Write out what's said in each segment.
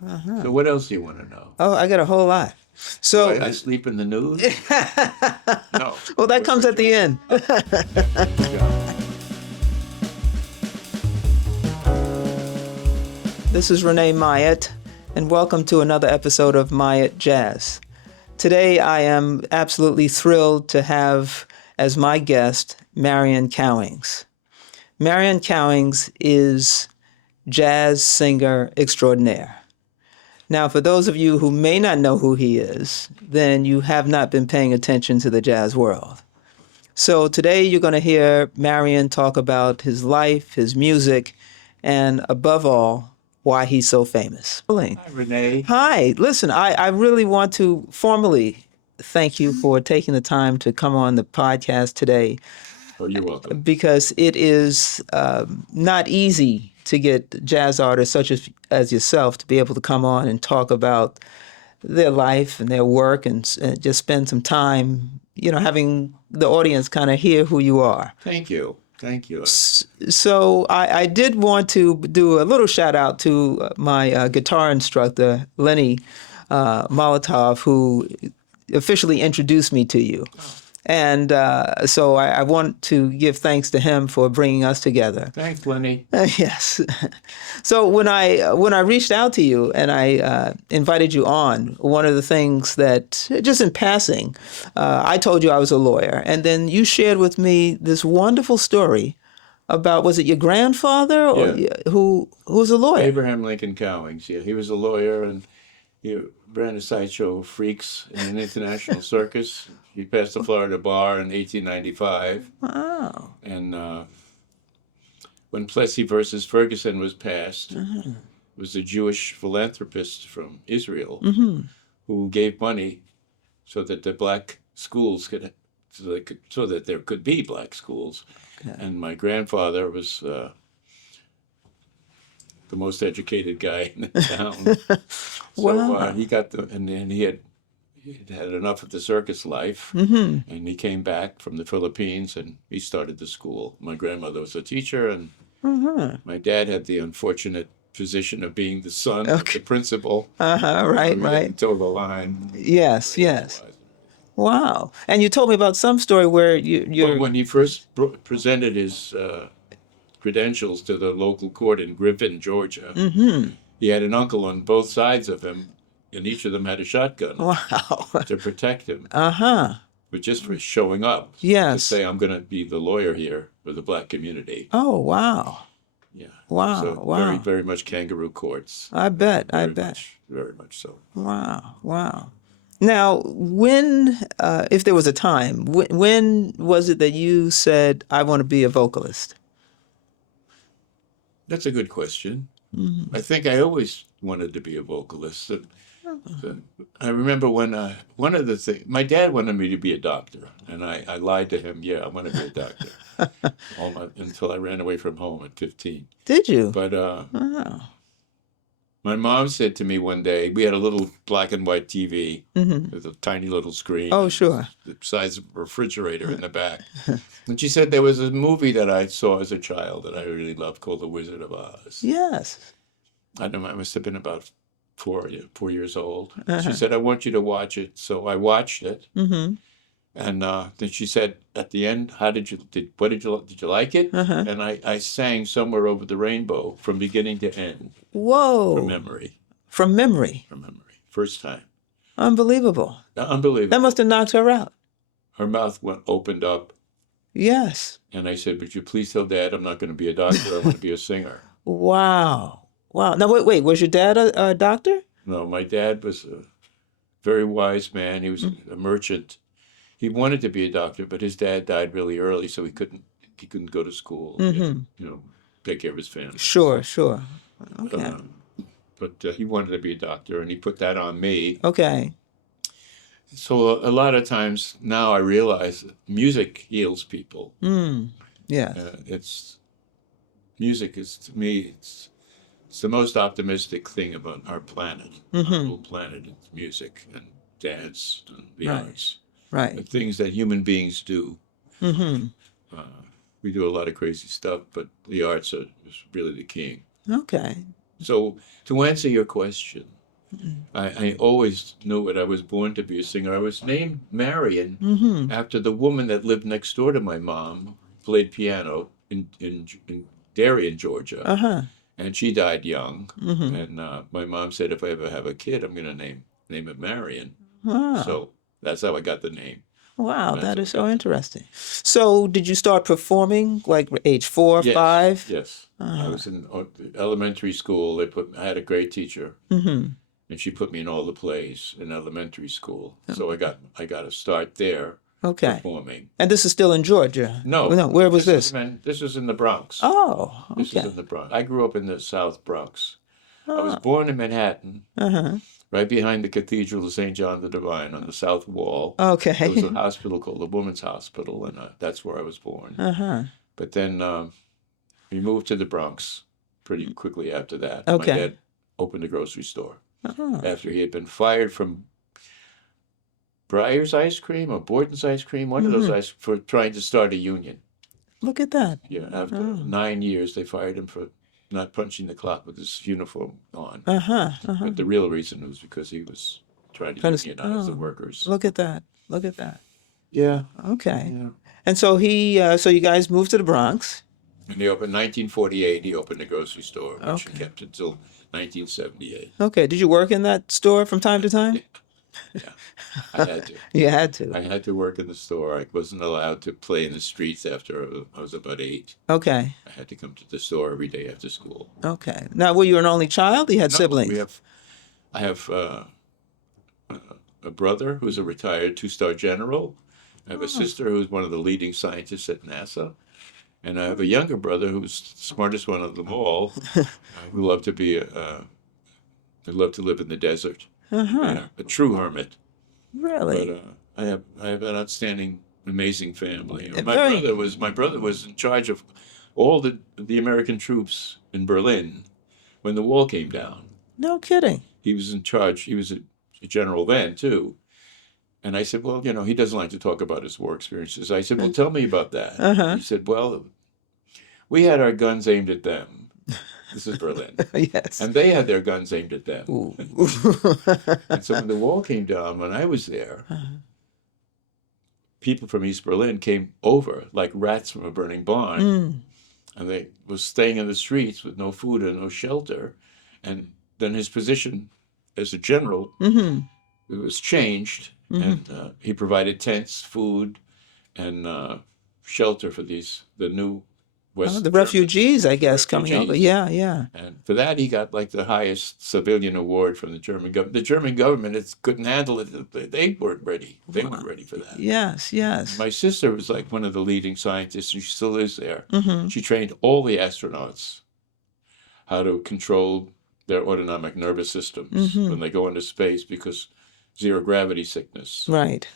So what else do you want to know? Oh, I got a whole lot. Do So, I sleep in the nude? No. well, that What's comes my at the job? end. What's my job? This is Renee Myatt, and welcome to another episode of Myatt Jazz. Today, I am absolutely thrilled to have as my guest Marion Cowings. Marion Cowings is jazz singer extraordinaire. Now, for those of you who may not know who he is, then you have not been paying attention to the jazz world. So today you're going to hear Marion talk about his life, his music, and above all, why he's so famous. Hi, Renee. Hi, listen, I really want to formally thank you for taking the time to come on the podcast today Oh, you're welcome. because it is not easy to get jazz artists such as yourself to be able to come on and talk about their life and their work and just spend some time, having the audience kind of hear who you are. Thank you. Thank you. So I did want to do a little shout out to my guitar instructor, Lenny Molotov, who officially introduced me to you. And so I want to give thanks to him for bringing us together. Thanks, Lenny. Yes. So when I reached out to you and I invited you on, one of the things that, just in passing, I told you I was a lawyer, and then you shared with me this wonderful story about, was it your grandfather or Yeah. who was a lawyer? Abraham Lincoln Cowings. Yeah, he was a lawyer and he ran a sideshow Freaks in an international circus. He passed the Florida bar in 1895. Wow. And when Plessy versus Ferguson was passed, it was a Jewish philanthropist from Israel who gave money so that the black schools could, so that there could be black schools. Okay. And my grandfather was the most educated guy in the town. So Wow. he got and then he'd had enough of the circus life, and he came back from the Philippines and he started the school. My grandmother was a teacher, and my dad had the unfortunate position of being the son of the principal. Right, We right. didn't toe the line. Yes, yes. Wow. And you told me about some story where Well, you're. when he first presented his credentials to the local court in Griffin, Georgia, he had an uncle on both sides of him, and each of them had a shotgun Wow. to protect him, Uh-huh. but just for showing up. To Yes. say, I'm going to be the lawyer here for the black community. Oh, wow. Yeah. Wow, So wow. very, very much kangaroo courts. I bet. Very much, very much so. Wow, wow. Now, when, if there was a time, when was it that you said, I want to be a vocalist? That's a good question. I think I always wanted to be a vocalist. I remember when one of the things, my dad wanted me to be a doctor, and I lied to him, yeah, I want to be a doctor, until I ran away from home at 15. Did you? But Wow. my mom said to me one day, we had a little black and white TV with a tiny little screen. Oh, sure. The size of a refrigerator in the back. And she said there was a movie that I saw as a child that I really loved called The Wizard of Oz. Yes. I don't know, I must have been about 4 years old. She said, I want you to watch it. So I watched it. And then she said at the end, did you like it? And I sang Somewhere Over the Rainbow from beginning to end. Whoa. From memory. From memory. From memory. First time. Unbelievable. Unbelievable. That must have knocked her out. Her mouth opened up. Yes. And I said, would you please tell Dad I'm not going to be a doctor, I want to be a singer. Wow. Wow. Now, wait. Was your dad a doctor? No, my dad was a very wise man. He was a merchant. He wanted to be a doctor, but his dad died really early, so he couldn't go to school. He had to, take care of his family. Sure. Okay. But he wanted to be a doctor, and he put that on me. Okay. So a lot of times now I realize that music heals people. Yeah. Music is, to me, it's the most optimistic thing about our planet. Our whole planet is music and dance and the arts. Right. The things that human beings do. We do a lot of crazy stuff, but the arts is really the king. Okay. So to answer your question, I always knew what I was born to be a singer. I was named Marion after the woman that lived next door to my mom, played piano in Darien, Georgia. Uh-huh. And she died young. And my mom said, if I ever have a kid, I'm going to name it Marion. Wow. So that's how I got the name. Wow, That's that how is I so got interesting. So did you start performing like age 4, Yes, 5? yes. I was in elementary school. I had a great teacher, and she put me in all the plays in elementary school. So I got a start there Okay. performing. And this is still in Georgia? No, No, where was this? This was in the Bronx. Oh, This is okay. in the Bronx. I grew up in the South Bronx. I was Oh, born in Manhattan, uh-huh. right behind the Cathedral of St. John the Divine on the south wall. There was a Okay. hospital called the Women's Hospital, and that's where I was born. Uh-huh. But then we moved to the Bronx pretty quickly after that. My Okay. dad opened a grocery store Uh-huh. after he had been fired from Breyer's Ice Cream or Borden's Ice Cream, one of those for trying to start a union. Look at that. Yeah, after Oh. 9 years, they fired him for not punching the clock with his uniform on. Uh-huh. Uh-huh. But the real reason was because he was trying to unionize the workers. Look at that. Look at that. Yeah, Okay. yeah. And so so you guys moved to the Bronx. And he opened 1948. He opened a grocery store, which he Okay. kept until 1978. Okay. Did you work in that store from time to time? Yeah, I had to. You had to. I had to work in the store. I wasn't allowed to play in the streets after I was about 8. Okay. I had to come to the store every day after school. Okay. Now, were you an only child? You had No, siblings? I have a brother who's a retired 2-star general. I have a sister who's one of the leading scientists at NASA. And I have a younger brother who's the smartest one of them all, who loved to live in the desert. Uh-huh. A true hermit. Really? But I have an outstanding, amazing family. Very. My brother was in charge of all the American troops in Berlin when the wall came down. No kidding. He was in charge. He was a general then too. And I said, well, he doesn't like to talk about his war experiences. I said, well, tell me about that. Uh-huh. He said, well, we had our guns aimed at them. This is Berlin. Yes. And they had their guns aimed at them. Ooh. And so when the wall came down, when I was there, people from East Berlin came over like rats from a burning barn. Mm. And they was staying in the streets with no food and no shelter. And then his position as a general it was changed. And he provided tents, food, and shelter for the new West The refugees, I guess, coming over. refugees. Yeah, yeah. And for that, he got like the highest civilian award from the German government. The German government couldn't handle it. They weren't ready. They weren't ready for that. Yes, yes. My sister was like one of the leading scientists, and she still is there. She trained all the astronauts how to control their autonomic nervous systems when they go into space because zero gravity sickness. Right.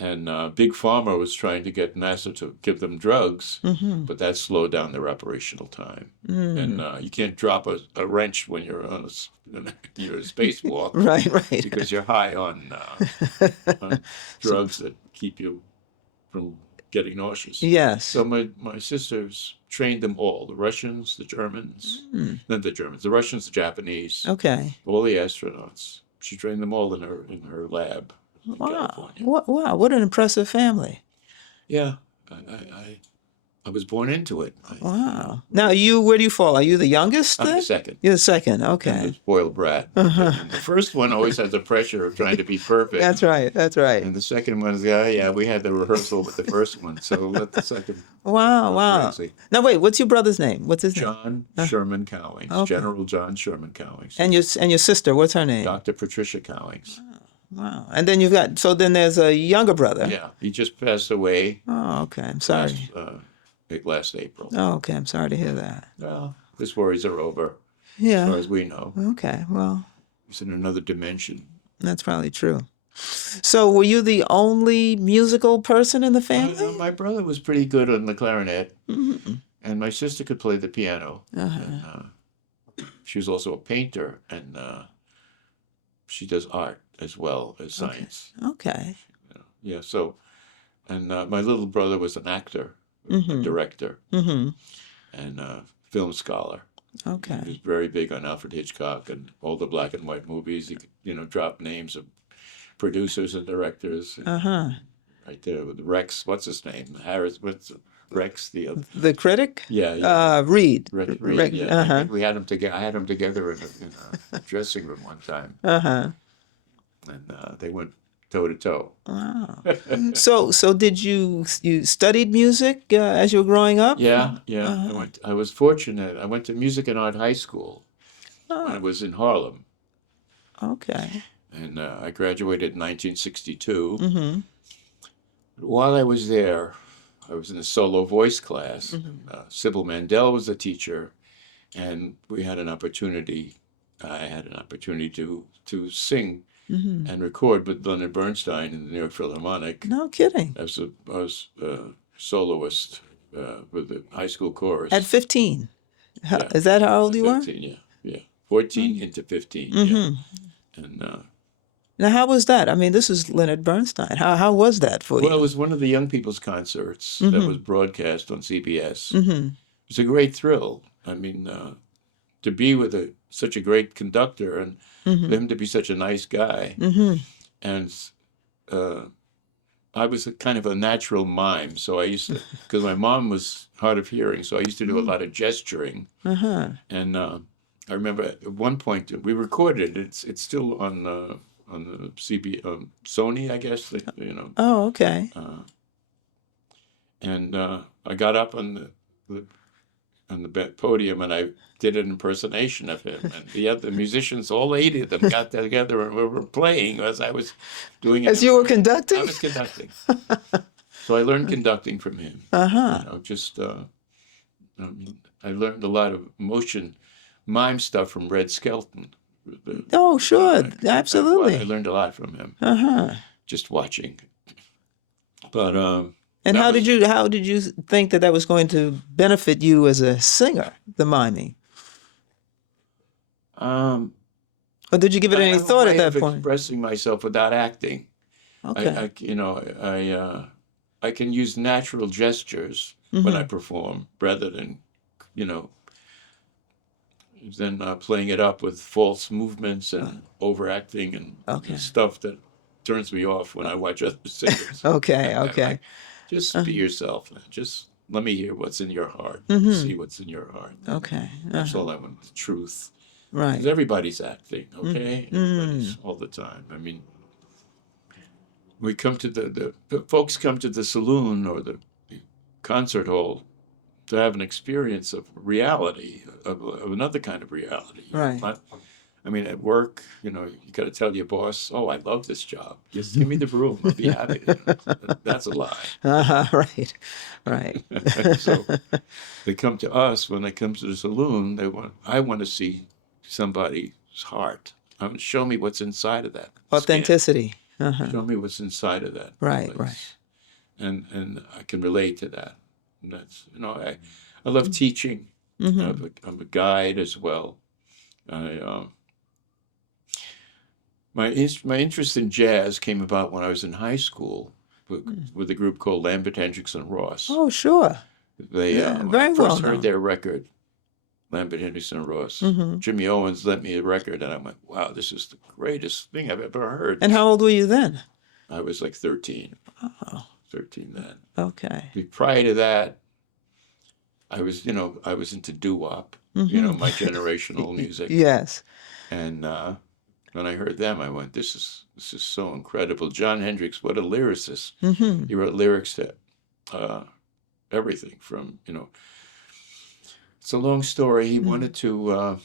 And Big Pharma was trying to get NASA to give them drugs, but that slowed down their operational time. And you can't drop a wrench when you're on a spacewalk, Right, right. because you're high on drugs that keep you from getting nauseous. Yes. So my sisters trained them all: the Russians, the Germans, not the Germans, the Russians, the Japanese, Okay. all the astronauts. She trained them all in her lab. Wow. California. Wow, what an impressive family. Yeah, I was born into it. Wow. Now, where do you fall? Are you the youngest I'm then? the second. You're the second, I'm okay. the spoiled brat. And the first one always has the pressure of trying to be perfect. That's right, that's right. And the second one is, yeah, we had the rehearsal with the first one, so let the second. Wow, wow. crazy. Now, wait, what's your brother's name? What's his name? John Sherman Cowings, Okay. General John Sherman Cowings. And your sister, what's her name? Dr. Patricia Cowings. Wow. And then then there's a younger brother. Yeah, he just passed away Oh, okay. I'm sorry. last April. Oh, okay. I'm sorry to hear that. Well, his worries are over, as far Yeah. as we know. Okay. Well, He's in another dimension. that's probably true. So, were you the only musical person in the family? My brother was pretty good on the clarinet, and my sister could play the piano. And, she was also a painter, and she does art as well as science. Okay. Yeah. So, and my little brother was an actor, a director, and a film scholar. He Okay. was very big on Alfred Hitchcock and all the black and white movies. He could, drop names of producers and directors. Uh-huh. Right there with Rex. What's his name? Harris. What's Rex? The critic? Yeah, yeah. Reed. Reed. Yeah. I Uh-huh. think we had them together. I had them together in a dressing room one time, Uh-huh. and they went toe to toe. Wow. So did you studied music as you were growing up? Yeah, yeah. Uh-huh. I was fortunate. I went to Music and Art High School when I Oh, was in Harlem, okay. and I graduated in 1962. Mm-hmm. While I was there, I was in a solo voice class. Sybil Mandel was the teacher, and we had an opportunity. I had an opportunity to sing Mm-hmm. and record with Leonard Bernstein in the New York Philharmonic. No kidding. I was a soloist with the high school chorus. At 15. Yeah, Is that how old at you were? 15, yeah. 14 into 15, yeah. Mm-hmm. And Now, how was that? I mean, this is Leonard Bernstein. How was that for well, it you? was one of the young people's concerts that was broadcast on CBS. Mm-hmm. It was a great thrill. I mean, to be with such a great conductor and for him to be such a nice guy. Mm-hmm. And I was a kind of a natural mime. So I used to, because my mom was hard of hearing, so I used to do a lot of gesturing. Uh-huh. And I remember at one point we recorded it. It's still on the Sony, I guess. Oh, okay. And I got up on the podium and I did an impersonation of him. And the other musicians, all 80 of them, got together and we were playing as I was doing it. As you were I conducting? was conducting. So I learned conducting from him. Uh-huh. I learned a lot of mime stuff from Red Skelton. Oh, sure. I Absolutely. learned a lot from him, Uh-huh. just watching. But And that how did you think that was going to benefit you as a singer, the miming? Or did you give it I any have a thought at way that of point? expressing myself without acting. Okay. I can use natural gestures when I perform rather than, playing it up with false movements and overacting and Okay. stuff that turns me off when I watch other singers. Okay, I okay. like, just be yourself. Just let me hear what's in your heart. See what's in your heart. Okay. That's all I want, the truth. Right. Because everybody's acting, okay? Everybody's all the time. I mean, we come to the folks come to the saloon or the concert hall to have an experience of reality, of another kind of reality. Right. I mean, at work, you got to tell your boss, "Oh, I love this job. Just give me the room. I'll be happy." That's a lie. Uh-huh. Right. Right. So they come to us when they come to the saloon. I want to see somebody's heart. Show me what's inside of that. Authenticity. Uh-huh. Show me what's inside of that. Right, place. right. And I can relate to that. And that's I love teaching. I'm a guide as well. My interest in jazz came about when I was in high school with a group called Lambert, Hendricks and Ross. Oh, sure. They Yeah, when very I well first known. heard their record, Lambert, Hendricks and Ross. Jimmy Owens lent me a record, and I went, "Wow, this is the greatest thing I've ever heard." And how old were you then? I was like 13. Oh, 13 then. okay. Prior to that, I was into doo-wop, my generational music. Yes. And when I heard them, I went, "This is so incredible." John Hendricks, what a lyricist! He wrote lyrics to everything from It's a long story. He wanted to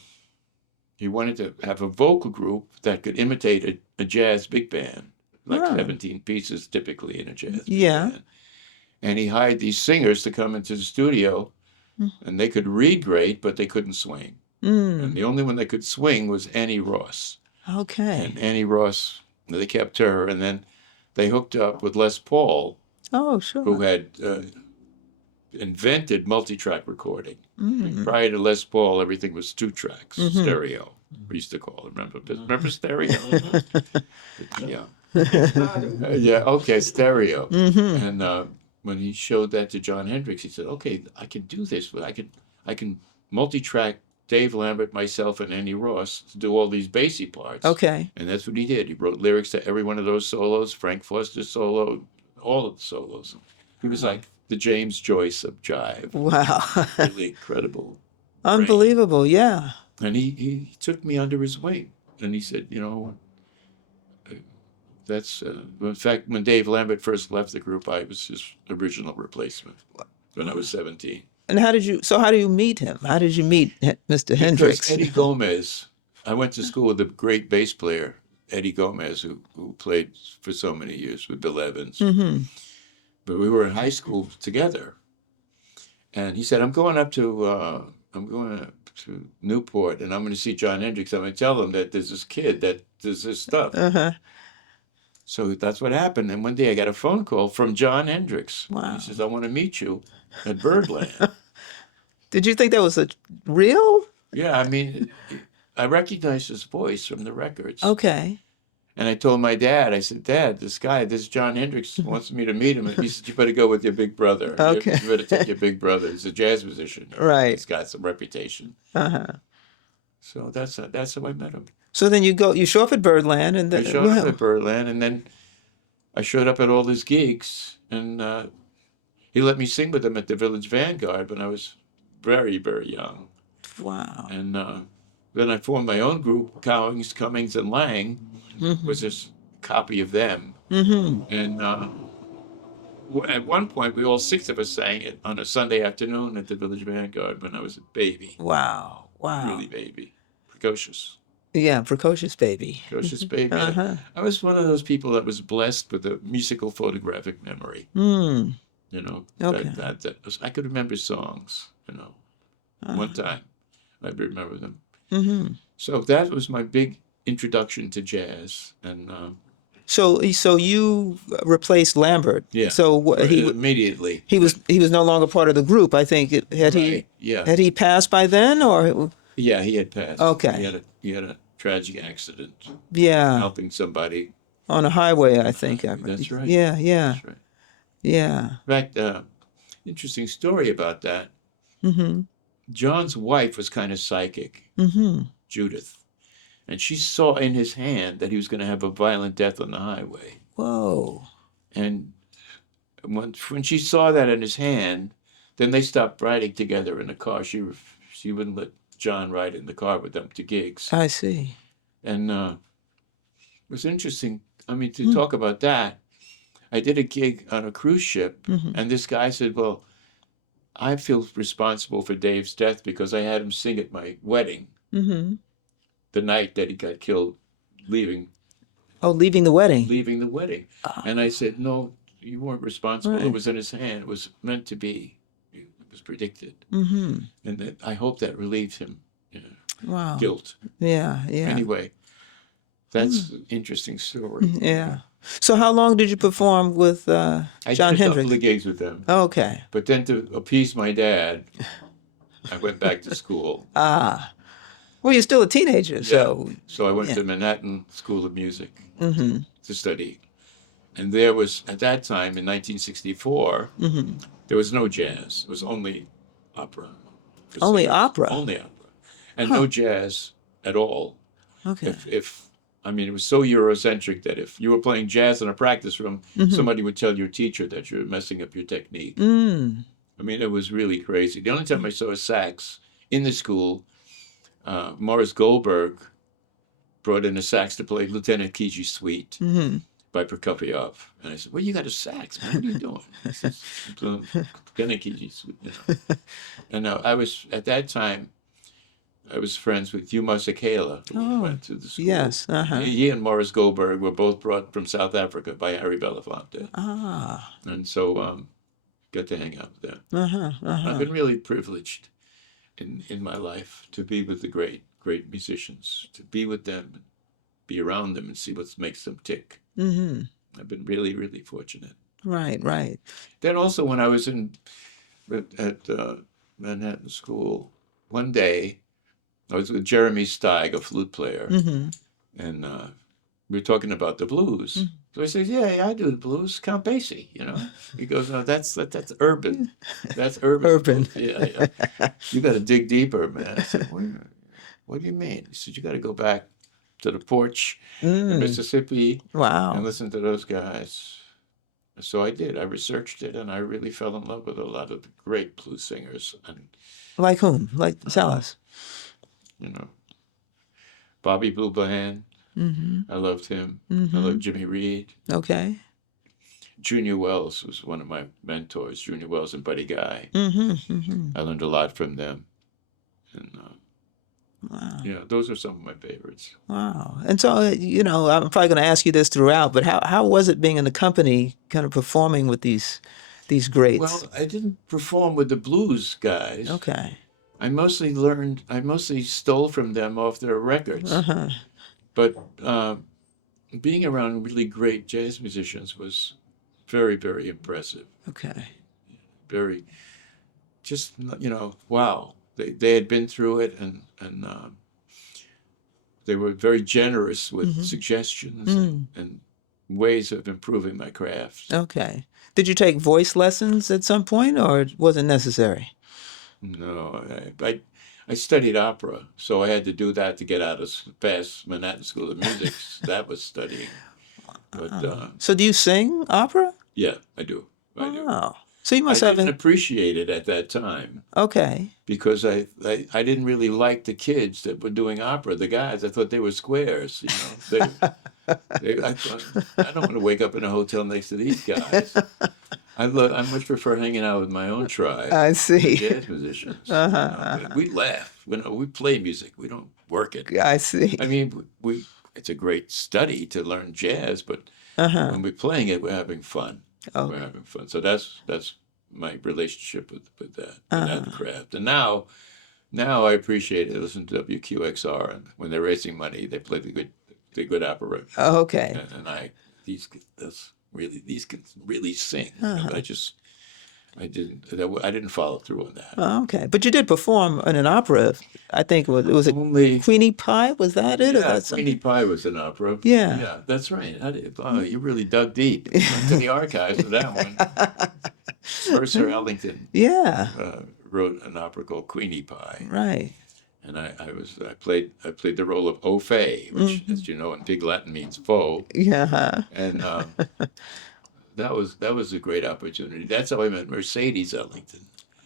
have a vocal group that could imitate a jazz big band, like Wow. 17 pieces typically in a jazz big Yeah. band. And he hired these singers to come into the studio, and they could read great, but they couldn't swing. And the only one that could swing was Annie Ross. Okay. And Annie Ross, they kept her, and then they hooked up with Les Paul, Oh, sure. who had invented multi-track recording. Prior to Les Paul, everything was 2 tracks, stereo. We used to call it. Remember stereo? Yeah. Yeah. Okay, stereo. And when he showed that to John Hendricks, he said, "Okay, I can do this. But I can multi-track Dave Lambert, myself, and Andy Ross to do all these bassy parts. Okay. And that's what he did. He wrote lyrics to every one of those solos, Frank Foster solo, all of the solos. He was like the James Joyce of jive. Wow. Really incredible. Unbelievable. Yeah. And he took me under his wing. And he said, you know, that's, in fact, when Dave Lambert first left the group, I was his original replacement when I was 17. And how do you meet him? How did you meet Mr. Hendrix? Because Eddie Gomez, I went to school with a great bass player, Eddie Gomez, who played for so many years with Bill Evans. Mm-hmm. But we were in high school together. And he said, I'm going to Newport, and I'm going to see John Hendricks. I'm going to tell him that there's this kid that does this stuff. Uh-huh. So that's what happened. And one day I got a phone call from John Hendricks. Wow. He says, I want to meet you at Birdland. Did you think that was real? Yeah, I mean, I recognized his voice from the records. Okay. And I told my dad, I said, Dad, this John Hendricks wants me to meet him. And he said, you better go with your big brother. Okay. You better take your big brother. He's a jazz musician. Right. He's got some reputation. Uh-huh. So that's how I met him. So then you show up at Birdland, and then I showed up at Birdland, and then I showed up at all his gigs, and he let me sing with him at the Village Vanguard when I was very, very young. Wow. And then I formed my own group, Cowings, Cummings, and Lang, was this copy of them. Mm-hmm. And at one point, we all six of us sang it on a Sunday afternoon at the Village Vanguard when I was a baby. Wow. Wow. Really baby. Precocious. Yeah, precocious baby. Precocious baby. Uh-huh. I was one of those people that was blessed with a musical photographic memory. Mm. You know, Okay. I could remember songs, you know. One time, I remember them. Mm-hmm. So that was my big introduction to jazz. And So you replaced Lambert. yeah, So immediately. he was no longer part of the group. I think had Right, he passed by then, or Yeah, he had passed. Okay. He had a tragic accident yeah, helping somebody. on a highway, I think. That's right. Yeah, yeah, That's right. yeah. In fact, interesting story about that. Mm-hmm. John's wife was kind of psychic, Mm-hmm. Judith, and she saw in his hand that he was going to have a violent death on the highway. Whoa. And when she saw that in his hand, then they stopped riding together in the car. She wouldn't let John ride in the car with them to gigs. I see. And it was interesting. I mean, to talk about that, I did a gig on a cruise ship, and this guy said, well, I feel responsible for Dave's death because I had him sing at my wedding Mm-hmm. the night that he got killed leaving Oh, leaving the wedding. the wedding. And I said, no, you weren't responsible. Right. It was in his hand. It was meant to be. It was predicted. Mm-hmm. And I hope that relieved him. Wow. Guilt. Yeah, yeah. Anyway, that's an interesting story. Yeah. So how long did you perform with I John did a couple Hendricks? of gigs with them. Okay. But then to appease my dad, I went back to school. Well, you're still a teenager, so. So I went yeah. to Manhattan School of Music Mm-hmm. to study. And there was, at that time, in 1964, Mm-hmm. there was no jazz. It was only opera. for Only singers. opera? Only opera. And no jazz at all. Okay. I mean, it was so Eurocentric that if you were playing jazz in a practice room, somebody would tell your teacher that you're messing up your technique. Mm. I mean, it was really crazy. The only time I saw a sax in the school, Morris Goldberg brought in a sax to play Lieutenant Kiji's Suite Mm-hmm. by Prokofiev. And I said, well, you got a sax, man. What are you doing? He says, Lieutenant Kiji's Suite. You know. And I was, at that time, I was friends with Hugh Masekela, who went to the school. Yes. Uh-huh. He and Morris Goldberg were both brought from South Africa by Harry Belafonte. Ah. And so got to hang out with them. Uh-huh. Uh-huh. I've been really privileged in my life to be with the great musicians, to be with them, be around them and see what makes them tick. Mm-hmm. I've been really, really fortunate. Right, right. Then also when I was at Manhattan School, one day I was with Jeremy Steig, a flute player, Mm-hmm. and we were talking about the blues. So I said, yeah, I do the blues. Count Basie, you know. He goes, no, that's urban. That's urban. Urban. Blues. Yeah, yeah. You got to dig deeper, man. I said, what do you mean? He said, you got to go back to the porch in Mississippi and Wow. listen to those guys. So I did. I researched it, and I really fell in love with a lot of the great blues singers. And Like whom? Like, tell us. you know, Bobby Blue Bland. I loved him. I loved Jimmy Reed. Okay. Junior Wells was one of my mentors. Junior Wells and Buddy Guy. I learned a lot from them. And Wow. yeah, those are some of my favorites. Wow. And so, I'm probably going to ask you this throughout, but how was it being in the company, kind of performing with these greats? Well, I didn't perform with the blues guys. Okay. I mostly stole from them off their records. But being around really great jazz musicians was very, very impressive. Okay. Very, just, wow. They had been through it, and they were very generous with suggestions and ways of improving my craft. Okay. Did you take voice lessons at some point, or was it necessary? No, I studied opera, so I had to do that to get out of past Manhattan School of Music. That was studying. But So do you sing opera? yeah, I do. I do. Wow. So you I must have didn't appreciate it at that time Okay. because I didn't really like the kids that were doing opera. The guys, I thought they were squares. I thought, I don't want to wake up in a hotel next to these guys. I much prefer hanging out with my own tribe. I see. Jazz musicians. We laugh. We play music. We don't work it. I see. I mean, it's a great study to learn jazz, but when we're playing it, we're having fun. Okay. We're having fun. So that's my relationship with that craft. And now I appreciate it. I listen to WQXR, and when they're raising money, they play the good opera. Okay. And these can really sing. But I didn't follow through on that. Okay. But you did perform in an opera. I think it was Only Queenie Pie? Was that it? Or Yeah, that's Queenie Pie was an opera. Yeah. Yeah, that's right. You really dug deep. You went to the archives for that one. Mercer Ellington Yeah. wrote an opera called Queenie Pie. Right. And I played the role of Au Fait, which, as you know, in Pig Latin means foe. Yeah. And that was a great opportunity. That's how I met Mercedes Ellington.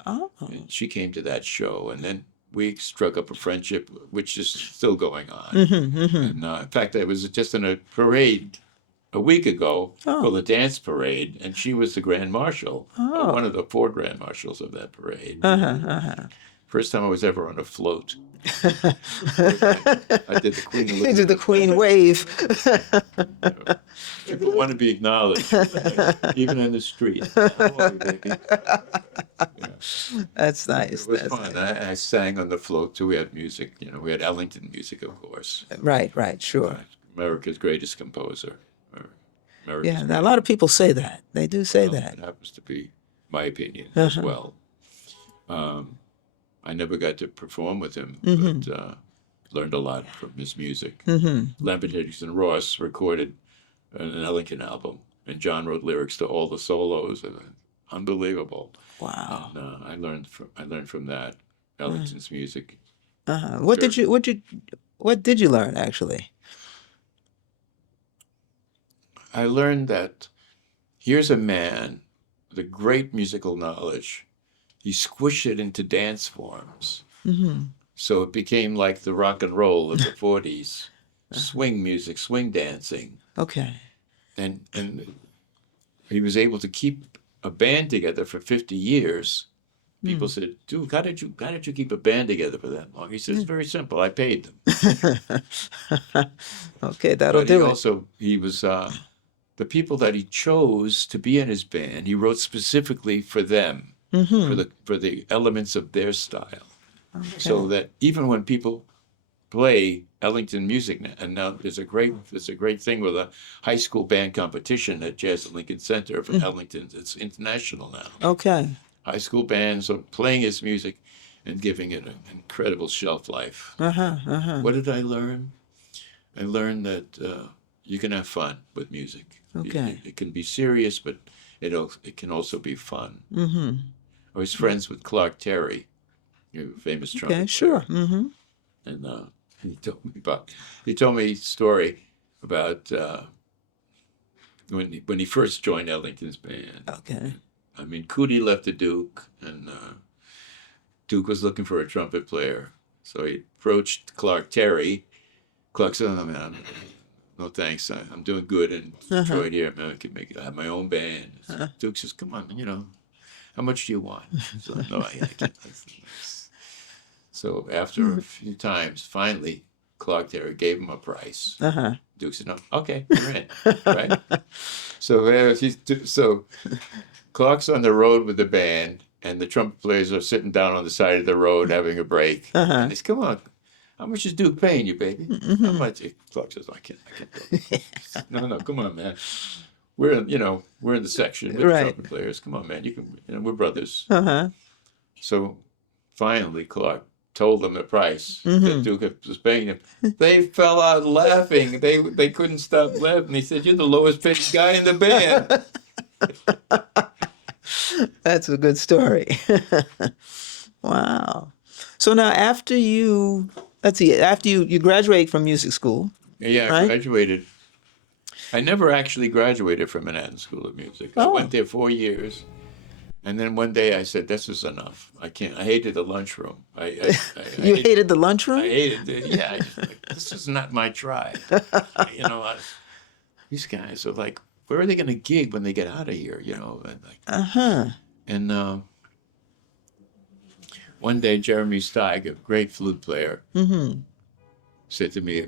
Oh. And she came to that show, and then we struck up a friendship, which is still going on. And in fact, I was just in a parade a week ago called the Dance Parade, and she was the Grand Marshal, one of the 4 Grand Marshals of that parade. First time I was ever on a float. I did the Queen Elizabeth. You did the Queen wave. People want to be acknowledged, even in the street. That's nice. It was fun. I sang on the float too. We had music. We had Ellington music, of course. Right, sure. America's greatest composer. Yeah, now a lot of people say that. They do say that. It happens to be my opinion as well. I never got to perform with him, but learned a lot from his music. Lambert Hutchinson Ross recorded an Ellington album, and John wrote lyrics to all the solos, and unbelievable. Wow. And I learned from that Ellington's music. What did you learn actually? I learned that here's a man with a great musical knowledge. He squished it into dance forms. So it became like the rock and roll of the 40s, swing music, swing dancing. Okay. And he was able to keep a band together for 50 years. People said, dude, how did you keep a band together for that long? He said, it's very simple. I paid them. Okay, that'll do it. He was the people that he chose to be in his band, he wrote specifically for them, for the elements of their style. Okay. So that even when people play Ellington music, and now there's a great thing with a high school band competition at Jazz at Lincoln Center for Ellington. It's international now. Okay. High school bands are playing his music and giving it an incredible shelf life. What did I learn? I learned that you can have fun with music. Okay. It can be serious, but it can also be fun. I was friends with Clark Terry, a famous trumpet Okay, player. sure. And he told me a story about when he first joined Ellington's band. Okay. I mean, Cootie left the Duke, and Duke was looking for a trumpet player. So he approached Clark Terry. Clark said, "Oh, man, no thanks. I'm doing good in Detroit here. Man, I have my own band." So Duke says, "Come on, how much do you want?" So, no, I can't. So after a few times, finally, Clark Terry gave him a price. Duke said, "No, okay, you're in." Right? So Clark's on the road with the band, and the trumpet players are sitting down on the side of the road having a break. And he says, "Come on, how much is Duke paying you, baby?" How much? Clark says, "I can't do it." No, come on, man. We're in the section with the trumpet players. Come on, man. We're brothers. So finally, Clark told them the price that Duke was paying him. They fell out laughing. They couldn't stop laughing. He said, "You're the lowest paid guy in the band." That's a good story. Wow. So now after you graduate from music school. Yeah, right? I graduated. I never actually graduated from Manhattan School of Music. I went there 4 years. And then one day I said, "This is enough. I can't." I hated the lunchroom. You hated the lunchroom? I hated it. Yeah, this is not my tribe. These guys are like, where are they going to gig when they get out of here? And one day Jeremy Steig, a great flute player, said to me,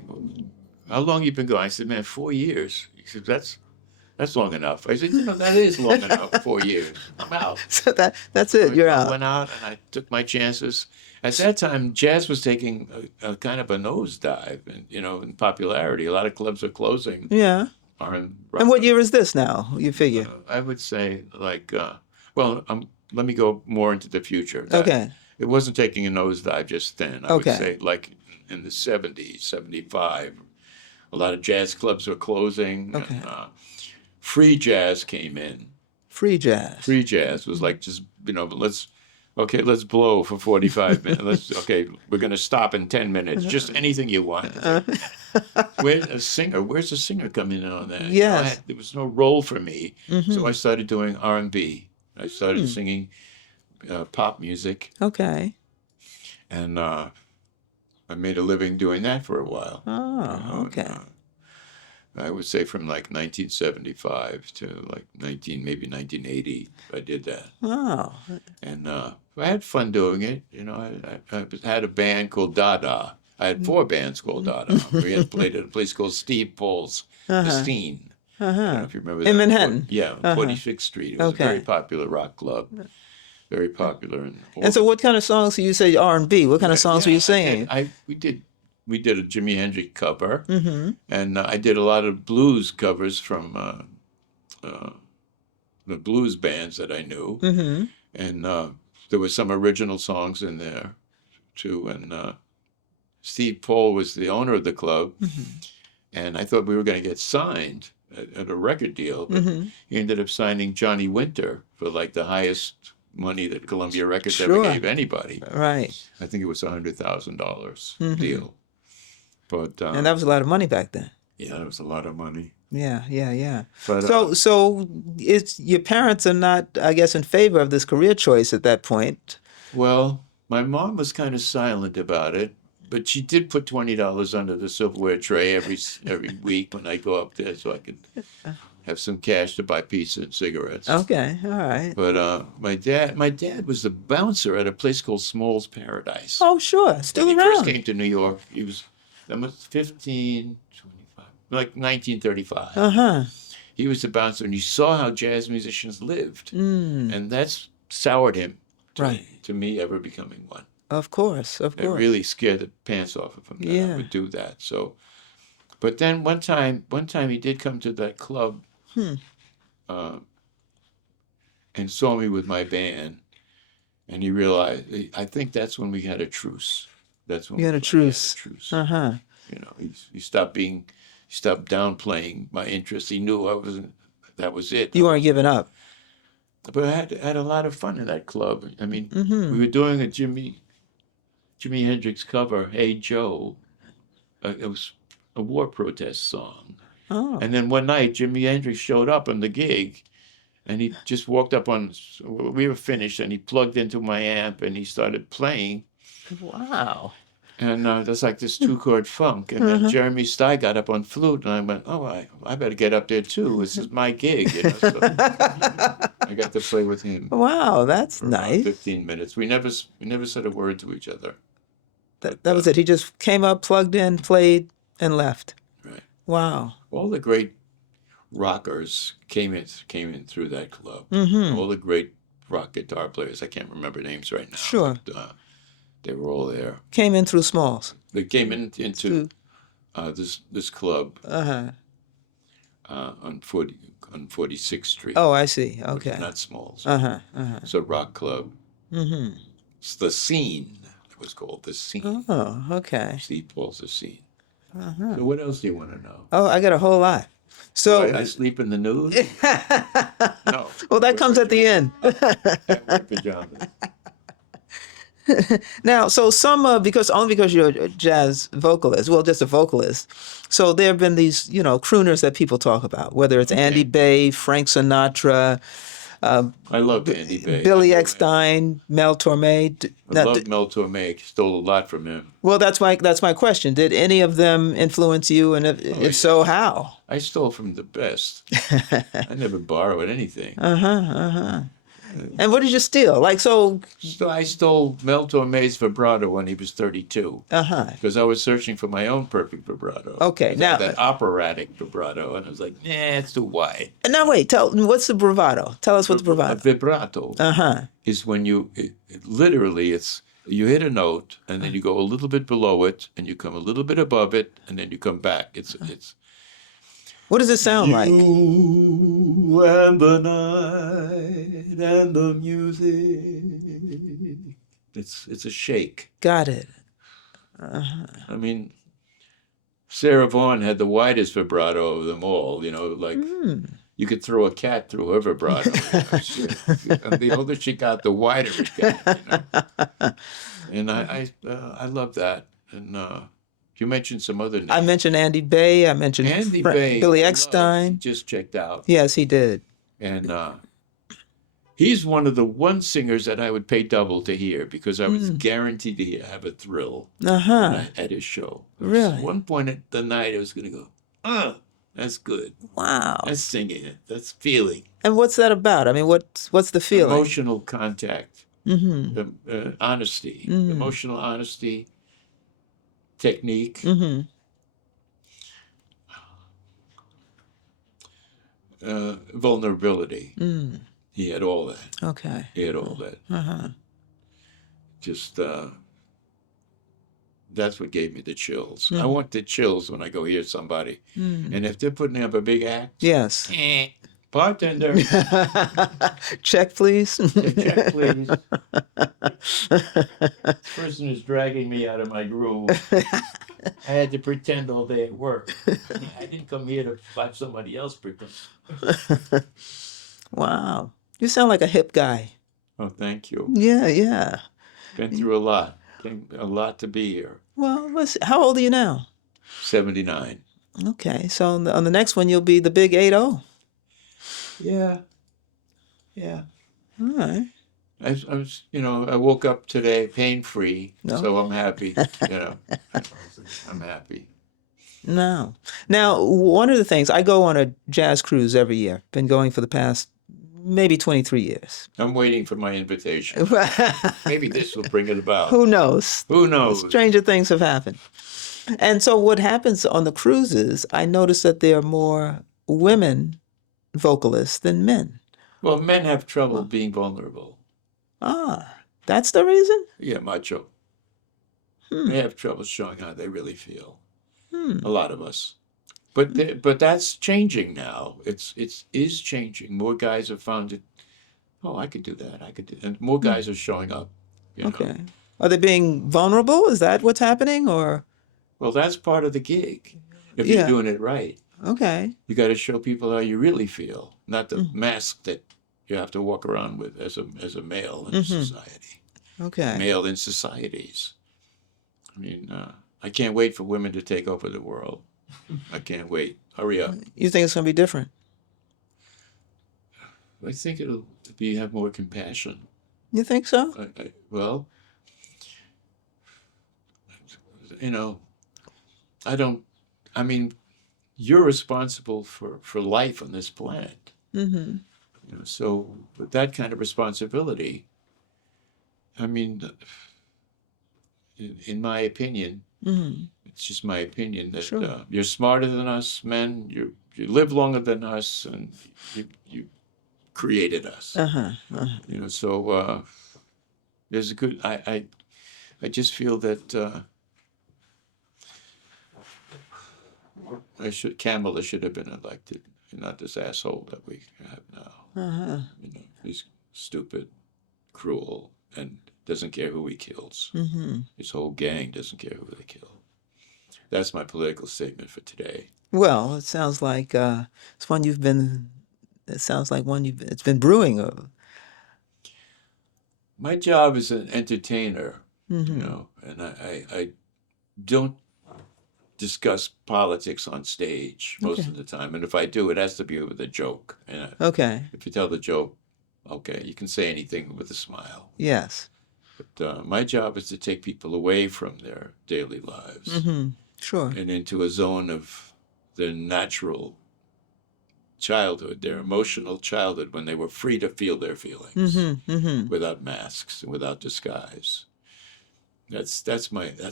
"How long you been going?" I said, "Man, 4 years." He said, That's long enough. I said, that is long enough, 4 years. I'm out. So that's it. You're out. I went out and I took my chances. At that time, jazz was taking a kind of a nosedive, in popularity. A lot of clubs are closing. Yeah. And what year is this now? You figure? I would say let me go more into the future. Okay. It wasn't taking a nosedive just then. I would say like in the 70s, 75, a lot of jazz clubs were closing. Okay. And, free jazz came in. Free jazz. Free jazz was like just let's blow for 45 minutes. We're gonna stop in 10 minutes. Just anything you want. Where's the singer coming in on that? Yes. There was no role for me, so I started doing R&B. I started singing pop music. Okay. And I made a living doing that for a while. Oh, okay. And, I would say from like 1975 to like maybe 1980, I did that. Wow. And I had fun doing it. I had a band called Dada. I had 4 bands called Dada. We had played at a place called Steve Paul's, The Scene. I don't know if you remember that. In Manhattan? Yeah, 46th Street. It was a very popular rock club. Very popular. And so what kind of songs do you say R&B? What kind of songs were you singing? We did a Jimi Hendrix cover, and I did a lot of blues covers from the blues bands that I knew, and there were some original songs in there too. And Steve Paul was the owner of the club, and I thought we were going to get signed at a record deal, but he ended up signing Johnny Winter for like the highest money that Columbia Records ever gave anybody. Right. I think it was $100,000 deal. But and that was a lot of money back then. Yeah, that was a lot of money. Yeah. But, so it's your parents are not, I guess, in favor of this career choice at that point. Well, my mom was kind of silent about it, but she did put $20 under the silverware tray every week when I go up there, so I could have some cash to buy pizza and cigarettes. Okay, all right. But my dad was the bouncer at a place called Small's Paradise. Oh, sure, still when around. He first came to New York. That was 25, like 1935. He was the bouncer, and he saw how jazz musicians lived, and that's soured him to me ever becoming one. Of course. It really scared the pants off of him that I would do that. So, but then one time he did come to that club, and saw me with my band, and he realized. I think that's when we had a truce. That's when we had a truce. He stopped being stopped downplaying my interest. He knew I wasn't. That was it. You weren't giving up. But I had a lot of fun in that club. I mean, we were doing a Jimi Hendrix cover, "Hey Joe." It was a war protest song. Oh. And then one night, Jimi Hendrix showed up on the gig, and he just walked up on. We were finished, and he plugged into my amp, and he started playing. Wow. And there's like this 2-chord funk. And then Jeremy Stein got up on flute, and I went, "Oh, I better get up there too. This is my gig." You know? So I got to play with him. Wow, that's for about nice. 15 minutes. We never said a word to each other. That was it. He just came up, plugged in, played, and left. Right. Wow. All the great rockers came in through that club. All the great rock guitar players. I can't remember names right now. Sure. But, they were all there. Came in through Smalls. They came into this club on 46th Street. Oh, I see. Okay. Not Smalls. It's a rock club. It's the Scene. It was called the Scene. Oh, okay. Steve Paul's the Scene. So what else do you want to know? Oh, I got a whole lot. So I sleep in the nude? No. Well, that comes at the end. I wear pajamas. Now, so some only because you're a jazz vocalist, well, just a vocalist. So there have been these, crooners that people talk about, whether it's Andy Bay, Frank Sinatra, I love Andy Bay. Billy Eckstine, Mel Torme. I love Mel Torme. Stole a lot from him. Well, that's my question. Did any of them influence you, and if so, how? I stole from the best. I never borrowed anything. And what did you steal? So I stole Mel Torme's vibrato when he was 32. Because I was searching for my own perfect vibrato. Okay, now that operatic vibrato, and I was like, it's too wide. Now wait, what's the bravado? Tell us what the bravado. A vibrato is when you literally you hit a note, and then you go a little bit below it, and you come a little bit above it, and then you come back. It's. What does it sound like? You and the night and the music. It's a shake. Got it. I mean, Sarah Vaughan had the widest vibrato of them all. You could throw a cat through her vibrato. And the older she got, the wider it got. And I love that. And you mentioned some other names. I mentioned Andy Bay. I mentioned Billy Eckstine. He just checked out. Yes, he did. And he's one of the singers that I would pay double to hear because I was guaranteed to have a thrill at his show. Really? At one point at the night, I was going to go, that's good. Wow. That's singing it. That's feeling. And what's that about? I mean, what's the feeling? Emotional contact. Honesty. Emotional honesty. Technique. Vulnerability. He had all that. Okay. He had all that. Just that's what gave me the chills. I want the chills when I go hear somebody. And if they're putting up a big act, yes. Bartender, check please. Check please. This person is dragging me out of my groove. I had to pretend all day at work. I didn't come here to watch somebody else pretend. Wow. You sound like a hip guy. Oh, thank you. Yeah. Been through a lot. A lot to be here. Well, how old are you now? 79. Okay, so on the next one, you'll be the big 80. Yeah. All right. I was, I woke up today pain-free, so I'm happy, I'm happy. No. Now, one of the things, I go on a jazz cruise every year. Been going for the past maybe 23 years. I'm waiting for my invitation. Maybe this will bring it about. Who knows? Who knows? Stranger things have happened. And so what happens on the cruises, I notice that there are more women vocalists than men. Well, men have trouble being vulnerable. That's the reason? Yeah, macho. They have trouble showing how they really feel. A lot of us. But that's changing now. It is changing. More guys have found it. Oh, I could do that. I could do that. And more guys are showing up. Okay. Are they being vulnerable? Is that what's happening, or? Well, that's part of the gig. if you're Yeah. doing it right. Okay. You got to show people how you really feel, not the mask that you have to walk around with as a male in society, Okay. male in societies. I mean, I can't wait for women to take over the world. I can't wait. Hurry up. You think it's going to be different? I think it'll be have more compassion. You think so? Well, you know, I don't. I mean, you're responsible for life on this planet. Mm-hmm. You know, so with that kind of responsibility, I mean, in my opinion, Mm-hmm. it's just my opinion that Sure. you're smarter than us men. You live longer than us, and you created us. Uh-huh. You know, so there's a good. I just feel that Kamala should have been elected, not this asshole that we have now. Uh-huh. You know, he's stupid, cruel, and doesn't care who he kills. Mm-hmm. His whole gang doesn't care who they kill. That's my political statement for today. Well, it sounds like it's one you've been. It sounds like one you've. It's been brewing. My job is an entertainer, Mm-hmm. you know, and I don't discuss politics on stage most of the time. And if I do, it has to be with a joke. And Okay. if you tell the joke, okay, you can say anything with a smile. Yes. But my job is to take people away from their daily lives Mm-hmm. Sure. and into a zone of their natural childhood, their emotional childhood, when they were free to feel their feelings Mm-hmm. Mm-hmm. without masks and without disguise. That's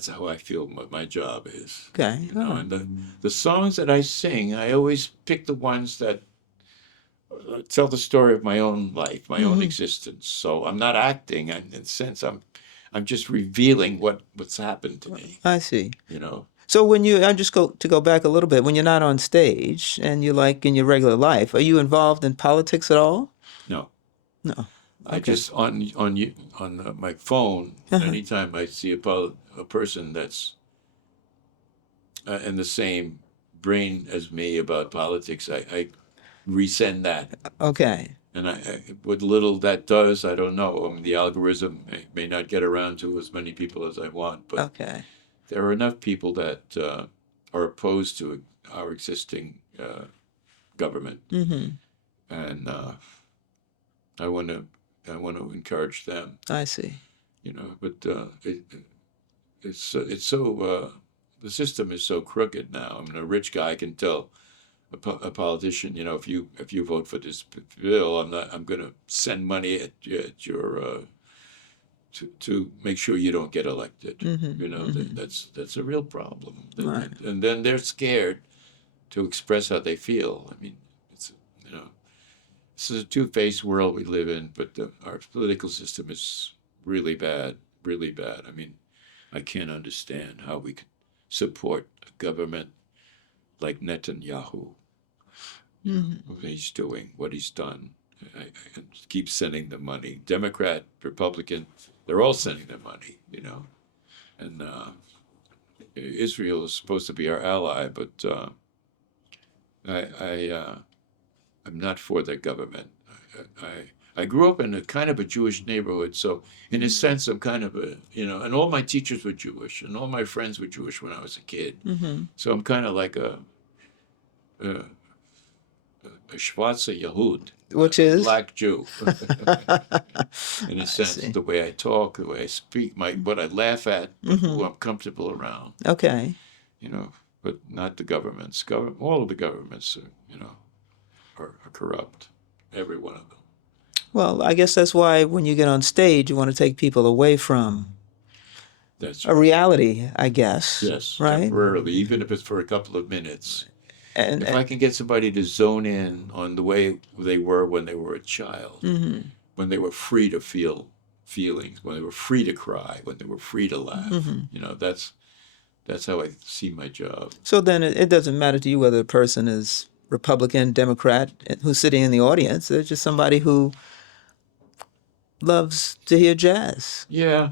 how I feel my job is. Okay. You know, and the songs that I sing, I always pick the ones that tell the story of my own life, my own existence. So I'm not acting, in a sense. I'm just revealing what's happened to me. I see. You know. So when I just go back a little bit, when you're not on stage and you're like in your regular life, are you involved in politics at all? No. No. I just on my phone. Anytime I see a person that's in the same brain as me about politics, I resend that. Okay. And what little that does, I don't know. I mean, the algorithm may not get around to as many people as I want, but Okay. there are enough people that are opposed to our existing government, Mm-hmm. and I want to encourage them. I see. You know, but it's so the system is so crooked now. I mean, a rich guy can tell a politician, you know, if you vote for this bill, I'm going to send money at your to make sure you don't get elected. Mm-hmm. You know, Mm-hmm. that's a real problem. Right. And then they're scared to express how they feel. I mean, it's, you know, this is a two-faced world we live in, but our political system is really bad, really bad. I mean, I can't understand how we could support a government like Netanyahu. Mm-hmm. What he's doing, what he's done. I keep sending them money. Democrat, Republican, they're all sending them money, you know. And Israel is supposed to be our ally, but I'm not for that government. I grew up in a kind of a Jewish neighborhood, so in a sense, I'm kind of a, you know, and all my teachers were Jewish, and all my friends were Jewish when I was a kid. Mm-hmm. So I'm kind of like a Schwarzer Yehud, Which is black Jew, in a sense, see. the way I talk, the way I speak, what I laugh at, but who I'm comfortable around, Okay. you know, but not the governments. All of the governments, you know, are corrupt, every one of them. Well, I guess that's why when you get on stage, you want to take people away from That's a reality, I guess. yes, Right. temporarily, even if it's for a couple of minutes. And If I can get somebody to zone in on the way they were when they were a child, mm-hmm. when they were free to feel feelings, when they were free to cry, when they were free to laugh, Mm-hmm. you know, that's how I see my job. So then it doesn't matter to you whether a person is Republican, Democrat, who's sitting in the audience. They're just somebody who loves to hear jazz. Yeah,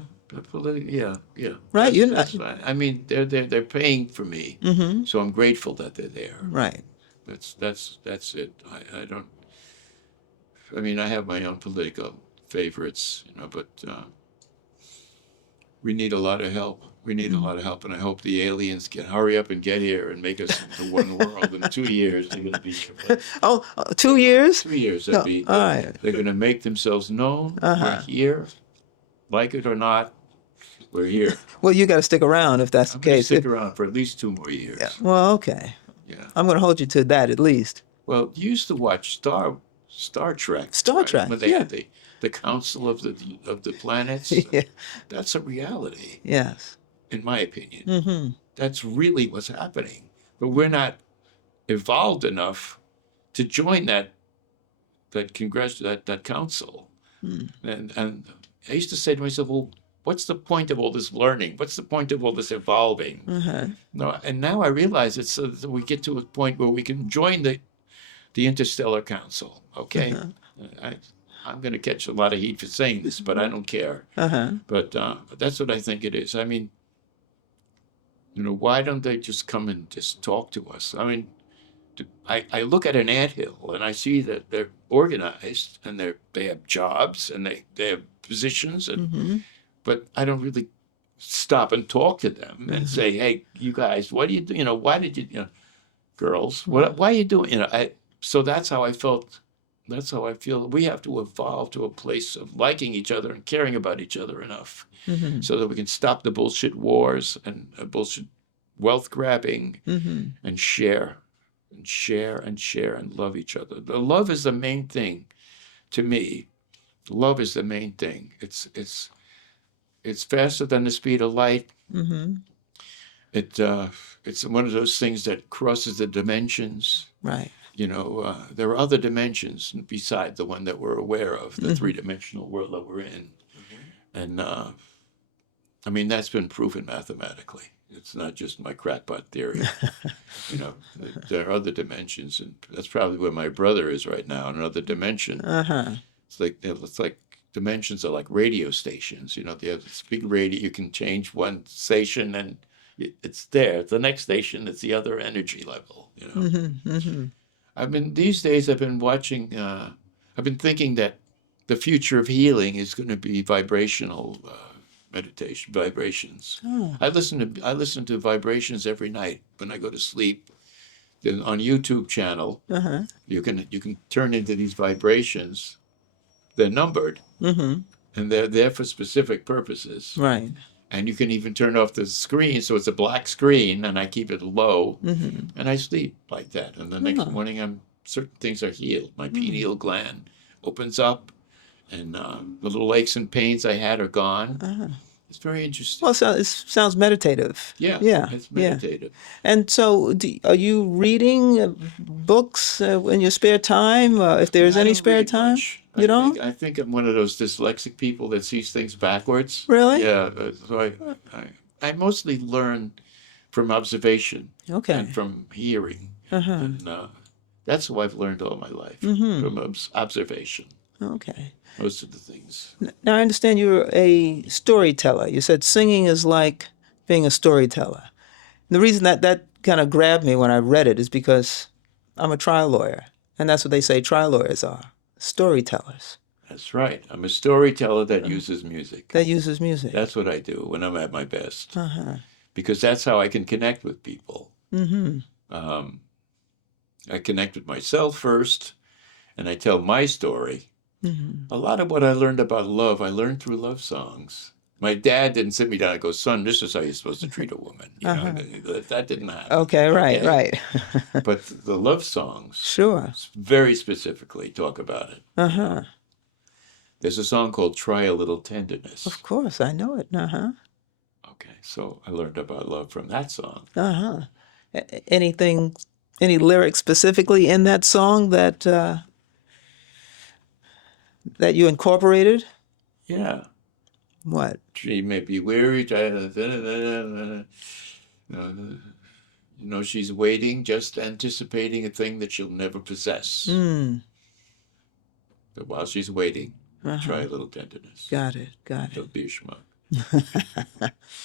Yeah, yeah. Right? You're not. That's fine. I mean, they're paying for me, so I'm grateful that they're there. Right. That's it. I don't. I mean, I have my own political favorites, but we need a lot of help. We need a lot of help, and I hope the aliens can hurry up and get here and make us into one world. In 2 years, they're going to be here. But Oh, 2 years? 2 years, No, all right. they're going to make themselves known. We're here, like it or not. We're here. Well, you got to stick around if that's I'm the going to case. stick around for at least 2 more years. Yeah. Well, okay. Yeah. I'm going to hold you to that at least. Well, you used to watch Star Trek. Star Trek, When they yeah. had the Council of the Planets. Yeah. That's a reality, Yes. in my opinion. That's really what's happening. But we're not evolved enough to join that council. And I used to say to myself, well, what's the point of all this learning? What's the point of all this evolving? No, and now I realize it's so that we get to a point where we can join the Interstellar Council. Okay, I'm going to catch a lot of heat for saying this, but I don't care. But that's what I think it is. I mean, why don't they just come and just talk to us? I mean, I look at an anthill and I see that they're organized and they have jobs and they have positions, but I don't really stop and talk to them and say, hey, you guys, what do you do? Why did you, girls, why are you doing, so that's how I felt. That's how I feel. We have to evolve to a place of liking each other and caring about each other enough so that we can stop the bullshit wars and bullshit wealth grabbing and share and love each other. The love is the main thing to me. Love is the main thing. It's faster than the speed of light. It's one of those things that crosses the dimensions. Right. There are other dimensions beside the one that we're aware of, the three-dimensional world that we're in. And I mean, that's been proven mathematically. It's not just my crackpot theory. There are other dimensions, and that's probably where my brother is right now, in another dimension. It's like dimensions are like radio stations. They have this big radio. You can change one station, and it's there. The next station, it's the other energy level. These days I've been watching. I've been thinking that the future of healing is going to be vibrational. Meditation, vibrations. I listen to vibrations every night when I go to sleep. Then on YouTube channel, you can turn into these vibrations. They're numbered, and they're there for specific purposes. Right. And you can even turn off the screen, so it's a black screen, and I keep it low, and I sleep like that. And the next morning, certain things are healed. My pineal gland opens up, and the little aches and pains I had are gone. It's very interesting. Well, it sounds meditative. Yeah, Yeah. it's meditative. And so, are you reading books in your spare time? If there's I any don't spare read time, much. you don't? I think I'm one of those dyslexic people that sees things backwards. Really? Yeah. So I mostly learn from observation Okay. and from hearing. And that's how I've learned all my life, from observation, Okay. most of the things. Now, I understand you're a storyteller. You said singing is like being a storyteller. And the reason that kind of grabbed me when I read it is because I'm a trial lawyer, and that's what they say trial lawyers are, storytellers. That's right. I'm a storyteller that uses music. That uses music. That's what I do when I'm at my best. Because that's how I can connect with people. I connect with myself first, and I tell my story. A lot of what I learned about love, I learned through love songs. My dad didn't sit me down and go, son, this is how you're supposed to treat a woman. That didn't happen. Okay, right. But the love songs, Sure. very specifically talk about it. There's a song called Try a Little Tenderness. Of course, I know it. Okay, so I learned about love from that song. Any lyrics specifically in that song that you incorporated? Yeah. What? She may be weary. She's waiting, just anticipating a thing that she'll never possess. But while she's waiting, try a little tenderness. Got it. Don't be a schmuck.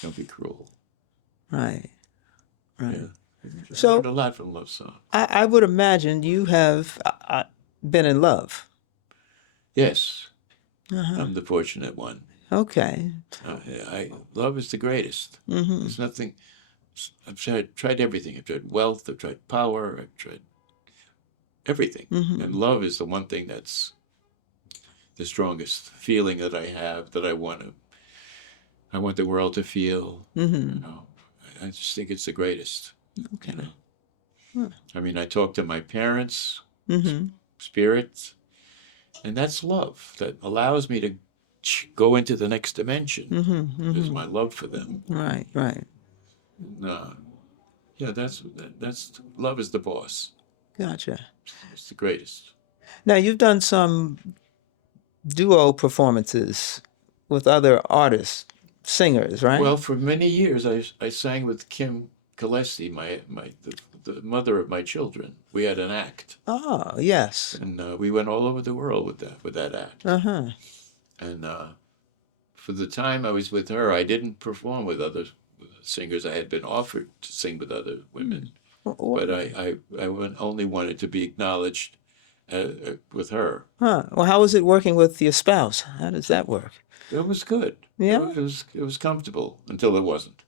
Don't be cruel. Right. Right. Yeah. I So learned a lot from love songs. I would imagine you have been in love. Yes, Uh-huh. I'm the fortunate one. Okay. Love is the greatest. There's nothing. I've tried everything. I've tried wealth. I've tried power. I've tried everything. And love is the one thing that's the strongest feeling that I have, that I want to. I want the world to feel. You know, I just think it's the greatest. Okay. You know, I mean, I talk to my parents, Mm-hmm. spirits, and that's love that allows me to go into the next dimension. Is my love for them. Right. Right. And, yeah, that's love is the boss. Gotcha. It's the greatest. Now you've done some duo performances with other artists, singers, right? Well, for many years, I sang with Kim Gillespie, the mother of my children. We had an act, Oh, yes. and we went all over the world with that act. Uh-huh. And for the time I was with her, I didn't perform with other singers. I had been offered to sing with other women, but I only wanted to be acknowledged with her. Huh. Well, how was it working with your spouse? How does that work? It was good. Yeah. It was comfortable until it wasn't.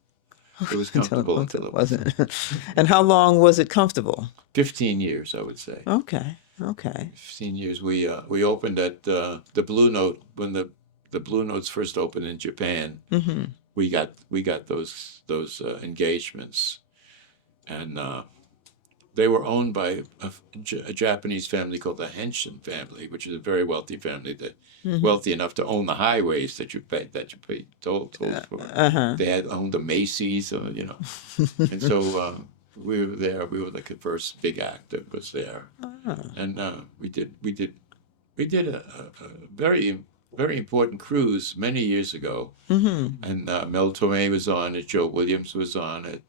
It was comfortable until it wasn't. And how long was it comfortable? 15 years, I would say. Okay. Okay. 15 years. We opened at the Blue Note when the Blue Notes first opened in Japan. We got those engagements, and they were owned by a Japanese family called the Henshin family, which is a very wealthy family, that wealthy enough to own the highways that you pay toll for. They had owned the Macy's, you know, and so we were there. We were like the first big act that was there, and we did a very important cruise many years ago, and Mel Torme was on it, Joe Williams was on it.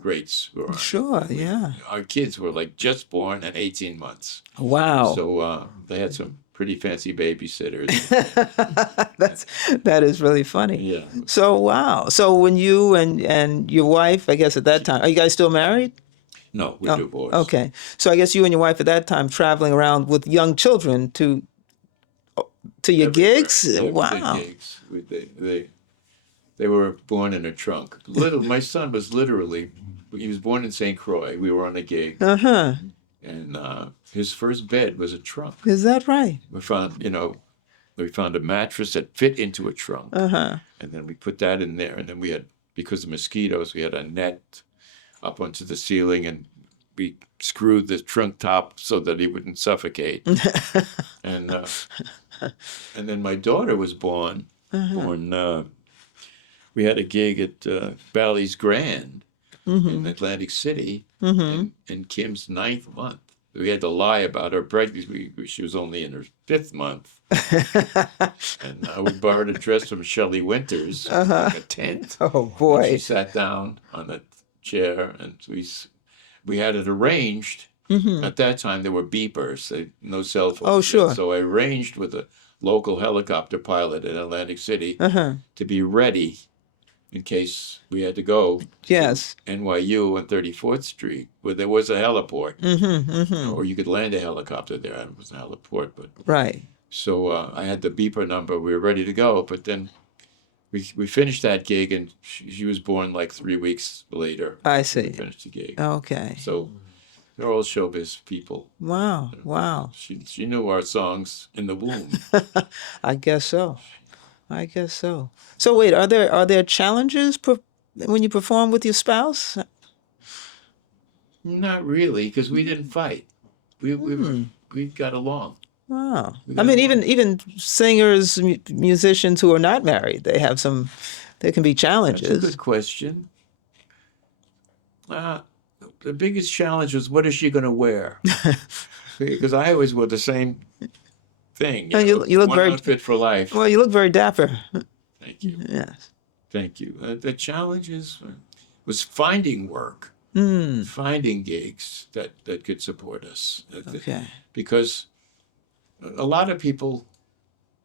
Greats were on. Sure, yeah. Our kids were like just born and 18 months. Wow. So they had some pretty fancy babysitters. That is really funny. Yeah. So wow. So when you and your wife, I guess at that time, are you guys still married? No, we're divorced. Okay. So I guess you and your wife at that time traveling around with young children to your gigs? Yeah, wow. we did gigs. They were born in a trunk. My son was literally, he was born in St. Croix. We were on a gig. Uh-huh. And his first bed was a trunk. Is that right? We found a mattress that fit into a trunk. Uh-huh. And then we put that in there. And then we had, because of mosquitoes, we had a net up onto the ceiling, and we screwed the trunk top so that he wouldn't suffocate. And then my daughter was born. We had a gig at Bally's Grand in Atlantic City in Kim's 9th month. We had to lie about her pregnancy. She was only in her 5th month. And we borrowed a dress from Shelley Winters, like a tent. Oh, boy. And she sat down on a chair, and we had it arranged. At that time, there were beepers, no cell phones. Oh, sure. Yet. So I arranged with a local helicopter pilot in Atlantic City to be ready in case we had to go yes. to NYU on 34th Street, where there was a heliport. Or you could land a helicopter there. It was a heliport. But right. So I had the beeper number. We were ready to go. But then we finished that gig, and she was born like 3 weeks later. I see. We finished the gig. Okay. So they're all showbiz people. Wow. Wow. She knew our songs in the womb. I guess so. So wait, are there challenges when you perform with your spouse? Not really, because we didn't fight. We got along. Wow. I mean, even singers, musicians who are not married, there can be challenges. That's a good question. The biggest challenge was, what is she going to wear? Because I always wore the same thing. You look one very outfit for life. Well, you look very dapper. Thank you. Yes. Thank you. The challenge was finding work, finding gigs that could support us. Okay. Because a lot of people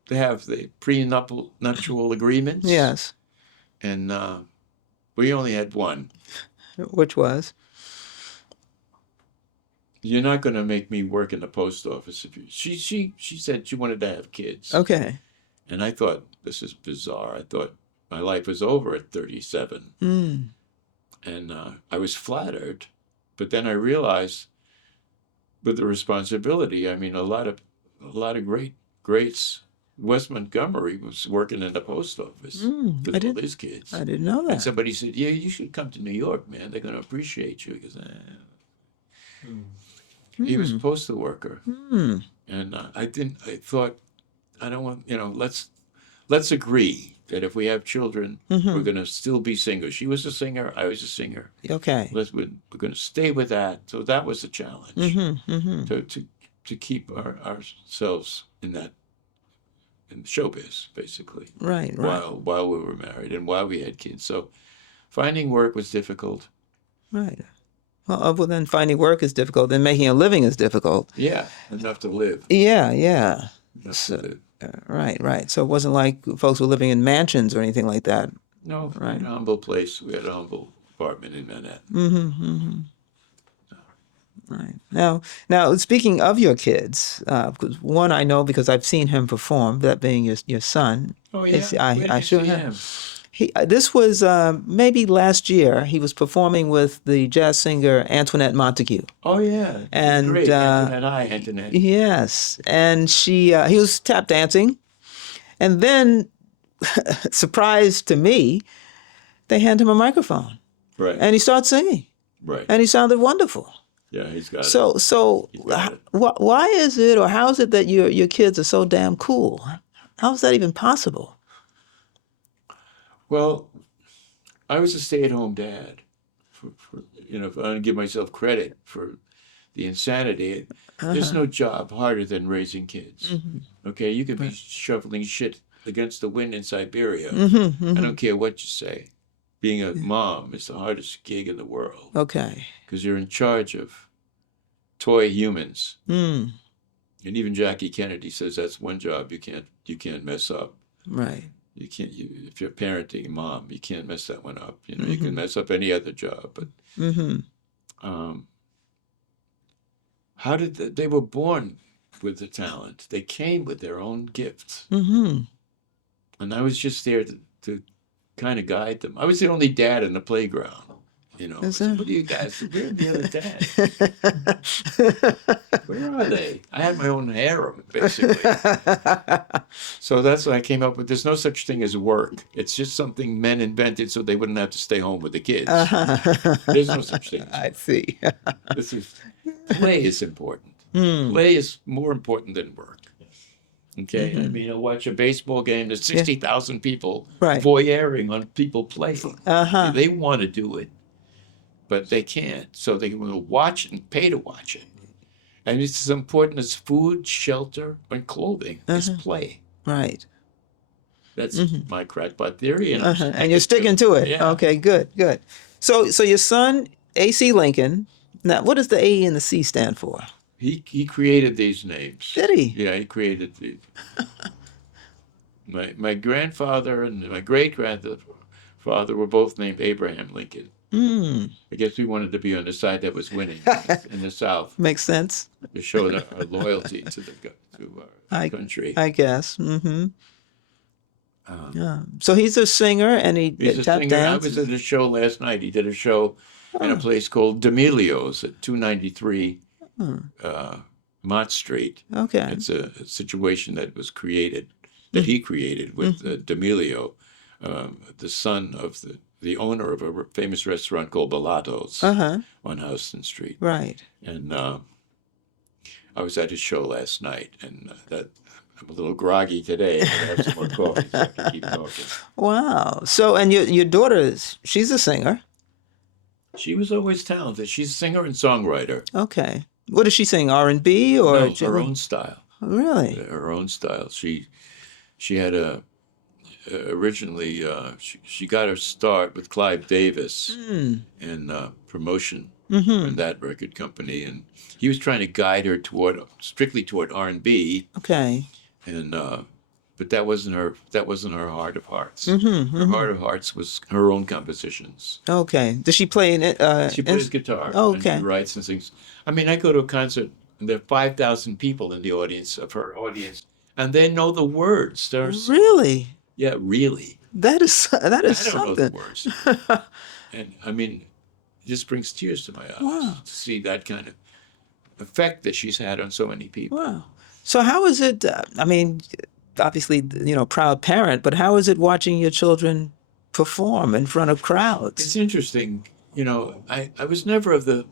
they have the prenuptial agreements. Yes. And we only had one. Which was? You're not going to make me work in the post office. If you, she said she wanted to have kids. Okay. And I thought, this is bizarre. I thought my life was over at 37. Mm. And I was flattered. But then I realized with the responsibility, I mean, a lot of greats. West Montgomery was working in the post office with all his kids. I didn't know that. And somebody said, yeah, you should come to New York, man. They're going to appreciate you. Because he was a postal worker. And I thought, I don't want, let's agree that if we have children, we're going to still be singers. She was a singer. I was a singer. Okay. We're going to stay with that. So that was a challenge to keep ourselves in showbiz, basically. Right. While we were married and while we had kids. So finding work was difficult. Right. Well, then finding work is difficult. Then making a living is difficult. Yeah, enough to live. Yeah. Enough to live. Right. So it wasn't like folks were living in mansions or anything like that. No, Right. in a humble place. We had a humble apartment in Manhattan. Right. Now, speaking of your kids, because one I know because I've seen him perform, that being your son. Oh, yeah? I sure have. Him? This was maybe last year. He was performing with the jazz singer Antoinette Montague. Oh, yeah. And great. Antoinette. Yes, and he was tap dancing, and then, surprise to me, they hand him a microphone, Right. and he starts singing, Right. and he sounded wonderful. Yeah, he's got it. So why is it, or how is it that your kids are so damn cool? How is that even possible? Well, I was a stay-at-home dad. If I want to give myself credit for the insanity, there's no job harder than raising kids. Okay, you could be shoveling shit against the wind in Siberia. I don't care what you say. Being a mom is the hardest gig in the world. Okay. Because you're in charge of toy humans. Mm. And even Jackie Kennedy says that's one job you can't mess up. Right. You can't. If you're parenting a mom, you can't mess that one up. You can mess up any other job, but how did they were born with the talent? They came with their own gifts, and I was just there to kind of guide them. I was the only dad in the playground. So what are you guys? Where are the other dads? Where are they? I had my own harem, basically. So that's what I came up with. There's no such thing as work. It's just something men invented so they wouldn't have to stay home with the kids. There's no such thing. I see. Play is important. Play is more important than work. Okay, I mean, I'll watch a baseball game. There's 60,000 people voyeuring on people playing. They want to do it, but they can't. So they will watch it and pay to watch it. And it's as important as food, shelter, and clothing is play. Right. That's my crackpot theory. And you're sticking to it. Yeah. Okay, good. So your son, A.C. Lincoln, now what does the A and the C stand for? He created these names. Did he? Yeah, he created these. My grandfather and my great-grandfather were both named Abraham Lincoln. I guess we wanted to be on the side that was winning in the South. Makes sense. To show our loyalty to our country. I guess. So he's a singer, and he's a singer. I was at a show last night. He did a show in a place called D'Amelio's at 293 Mott Street. Okay. It's a situation that was created, that he created with D'Amelio, the son of the owner of a famous restaurant called Bellato's on Houston Street. Right. And I was at his show last night, and I'm a little groggy today. I have some more coffee so I can keep talking. Wow. So, and your daughter, she's a singer. She was always talented. She's a singer and songwriter. Okay. What does she sing? R&B or no, her own style? Really? Her own style. She had originally she got her start with Clive Davis in promotion in that record company, and he was trying to guide her strictly toward R&B. Okay. And but that wasn't her heart of hearts. Her heart of hearts was her own compositions. Okay. Does she play in it? She plays guitar. Oh, And okay. she writes and sings. I mean, I go to a concert and there are 5,000 people in the audience of her audience, and they know the words. Really? Yeah, really. That is I don't know something. the words. And I mean, it just brings tears to my eyes Wow. to see that kind of effect that she's had on so many people. Wow. So how is it? I mean, obviously, proud parent, but how is it watching your children perform in front of crowds? It's interesting. I was never of the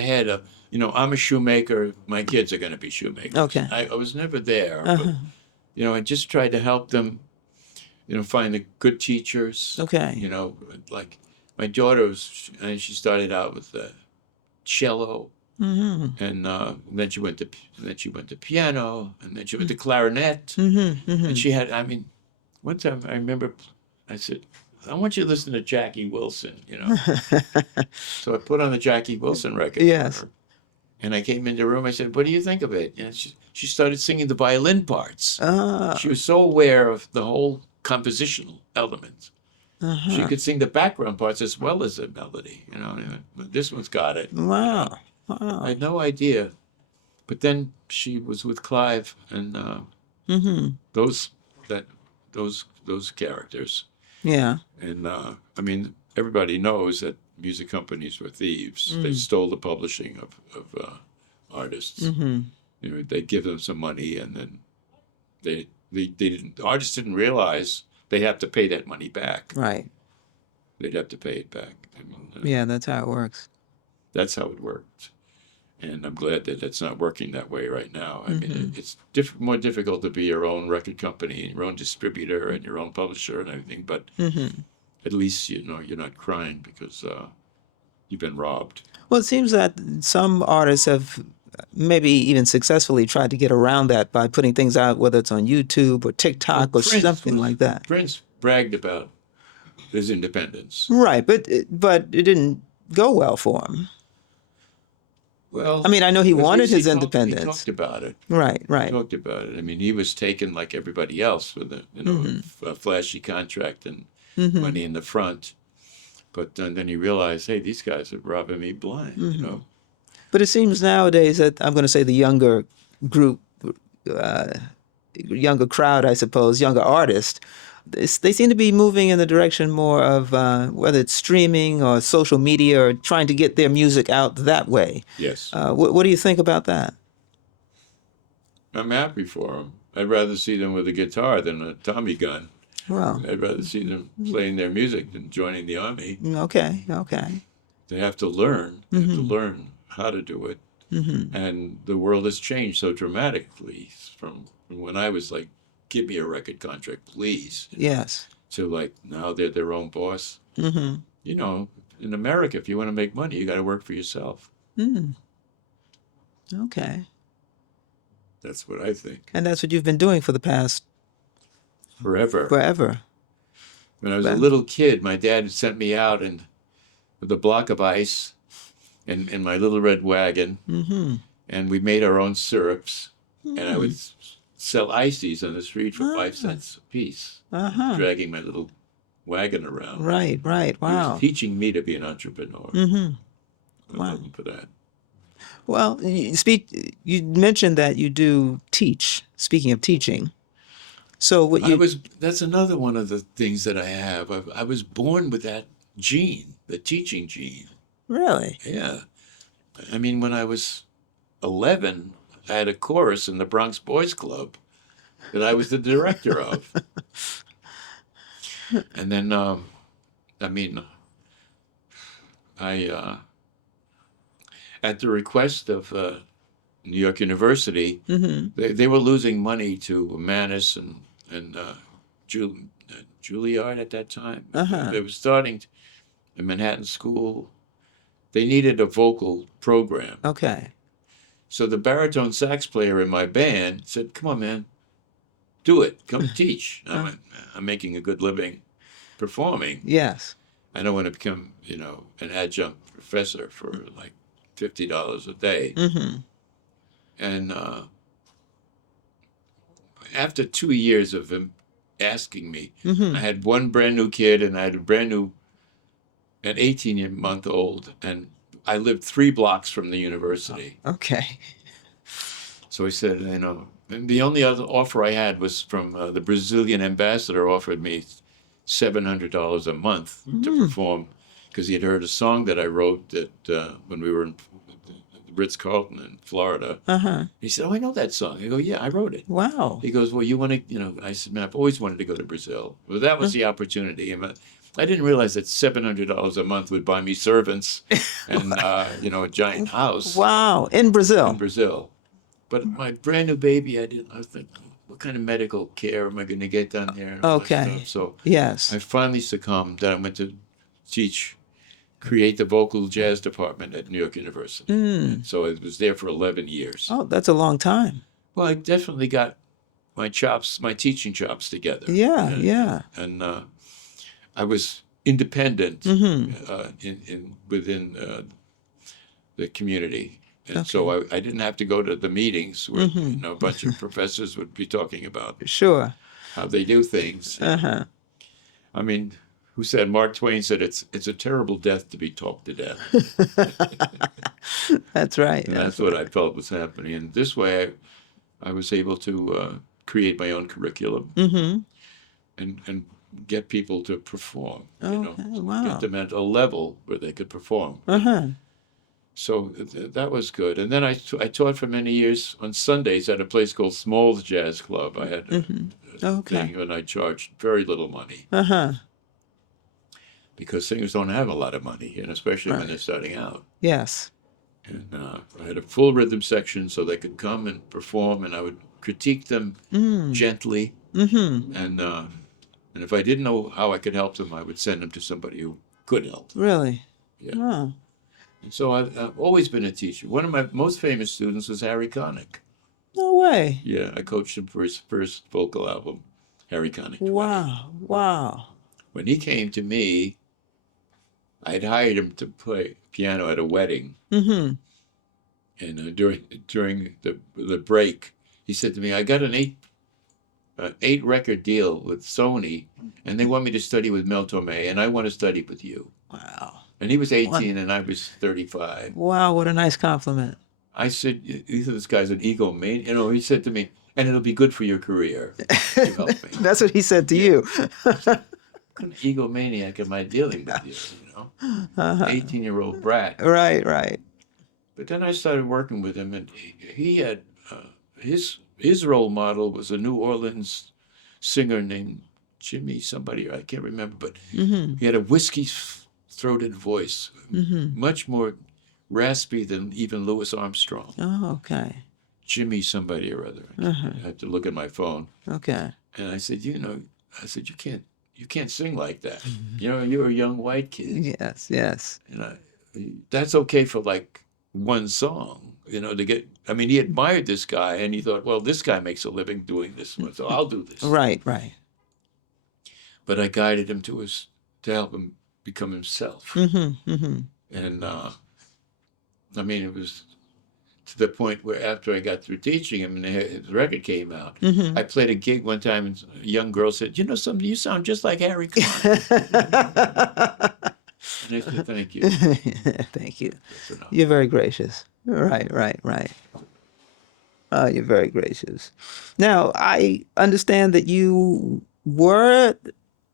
head of, I'm a shoemaker, my kids are going to be shoemakers. Okay. I was never there. But, I just tried to help them, find the good teachers. Okay. Like my daughter she started out with cello. And then she went to piano, and then she went to clarinet. And she had, one time I remember I said, I want you to listen to Jackie Wilson, So I put on the Jackie Wilson record Yes. for her. And I came into the room, I said, what do you think of it? And she started singing the violin parts. She was so aware of the whole compositional element. She could sing the background parts as well as the melody, This one's got it. Wow. Wow. I had no idea. But then she was with Clive and those characters. Yeah. And everybody knows that music companies were thieves. They stole the publishing of artists. They give them some money, and then they didn't. The artists didn't realize they'd have to pay that money back. Right. They'd have to pay it back. Yeah, that's how it works. That's how it worked. And I'm glad that it's not working that way right now. I mean, it's more difficult to be your own record company, your own distributor, and your own publisher and everything. But at least you're not crying because you've been robbed. Well, it seems that some artists have maybe even successfully tried to get around that by putting things out, whether it's on YouTube or TikTok or something like that. Prince bragged about his independence. Right, but it didn't go well for him. Well, I mean, I know he at wanted least his He independence. talked about it. Right. He talked about it. I mean, he was taken like everybody else with a flashy contract and money in the front. But then he realized, hey, these guys are robbing me blind, But it seems nowadays that I'm going to say the younger group, younger crowd, I suppose, younger artists, they seem to be moving in the direction more of whether it's streaming or social media or trying to get their music out that way. Yes. What do you think about that? I'm happy for them. I'd rather see them with a guitar than a Tommy gun. Well, I'd rather see them playing their music than joining the army. okay. They have to learn. They have to learn how to do it. And the world has changed so dramatically from when I was like, give me a record contract, please. Yes. To like, now they're their own boss. In America, if you want to make money, you got to work for yourself. Okay. That's what I think. And that's what you've been doing for the past Forever. When I was a little kid, my dad had sent me out with a block of ice in my little red wagon. And we made our own syrups. And I would sell ices on the street for 5 cents a piece, dragging my little wagon around. Right. He Wow. was teaching me to be an entrepreneur. I love him for that. Well, you mentioned that you do teach. Speaking of teaching, so that's another one of the things that I have. I was born with that gene, the teaching gene. Really? Yeah. I mean, when I was 11, I had a chorus in the Bronx Boys Club that I was the director of. And then, at the request of New York University, they were losing money to Manus and Juilliard at that time. They were starting in Manhattan School. They needed a vocal program. Okay. So the baritone sax player in my band said, come on, man, do it. Come teach. I'm making a good living performing. Yes. I don't want to become, an adjunct professor for like $50 a day. And after 2 years of him asking me, I had one brand new kid and I had an 18-month-old, and I lived 3 blocks from the university. Okay. So he said, and the only other offer I had was from the Brazilian ambassador offered me $700 a month to perform, because he had heard a song that I wrote that when we were in the Ritz-Carlton in Florida. He said, "Oh, I know that song." I go, "Yeah, I wrote it." Wow. He goes, "Well, you want to, I said, "Man, I've always wanted to go to Brazil." Well, that was the opportunity. I didn't realize that $700 a month would buy me servants and, a giant house. Wow. In Brazil. In Brazil. But my brand new baby, I was thinking, what kind of medical care am I going to get down there? And all that Okay. stuff. So Yes. I finally succumbed, and I went to create the vocal jazz department at New York University. And so I was there for 11 years. Oh, that's a long time. Well, I definitely got my teaching chops together. Yeah, and, yeah. And I was independent within the community. And so I didn't have to go to the meetings where a bunch of professors would be talking about Sure. how they do things. I mean, who said? Mark Twain said it's a terrible death to be talked to death. That's right. And that's what I felt was happening. And this way, I was able to create my own curriculum and get people to perform. Wow. Get them at a level where they could perform. So that was good. And then I taught for many years on Sundays at a place called Small's Jazz Club. I had a thing, and I charged very little money. Because singers don't have a lot of money, and especially when they're starting out. Yes. And I had a full rhythm section so they could come and perform, and I would critique them gently. And if I didn't know how I could help them, I would send them to somebody who could help them. Really? Yeah. Wow. And so I've always been a teacher. One of my most famous students was Harry Connick. No way. Yeah, I coached him for his first vocal album, Harry Connick. Wow. Wow. When he came to me, I had hired him to play piano at a wedding. And during the break, he said to me, "I got an 8 record deal with Sony, and they want me to study with Mel Torme, and I want to study with you." Wow. And he was 18 and I was 35. Wow, what a nice compliment. I said, "Either this guy's an egomaniac." He said to me, "And it'll be good for your career." You help me. That's what he said to you. What kind of egomaniac am I dealing with you, 18-year-old brat. Right. But then I started working with him, and he had his role model was a New Orleans singer named Jimmy somebody, I can't remember, but he had a whiskey-throated voice, much more raspy than even Louis Armstrong. Oh, okay. Jimmy somebody or other. I had to look at my phone. Okay. And I said, you can't sing like that. You're a young white kid. Yes. And that's okay for like one song, to get, he admired this guy and he thought, well, this guy makes a living doing this one, so I'll do this. Right. But I guided him to help him become himself. And, it was to the point where after I got through teaching him and his record came out, I played a gig one time and a young girl said, "You know something, you sound just like Harry Connick." And I said, "Thank you." Thank you. You're very gracious. Right. You're very gracious. Now, I understand that you were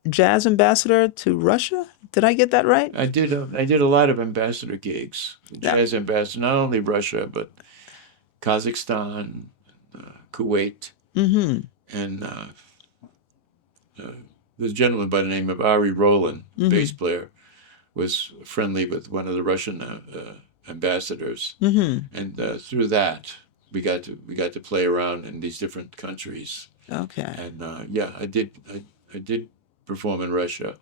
jazz ambassador to Russia. Did I get that right? I did a lot of ambassador gigs, jazz ambassador, not only Russia, but Kazakhstan, Kuwait, and this gentleman by the name of Ari Roland, bass player, was friendly with one of the Russian ambassadors, and through that we got to play around in these different countries. Okay. And I did perform in Russia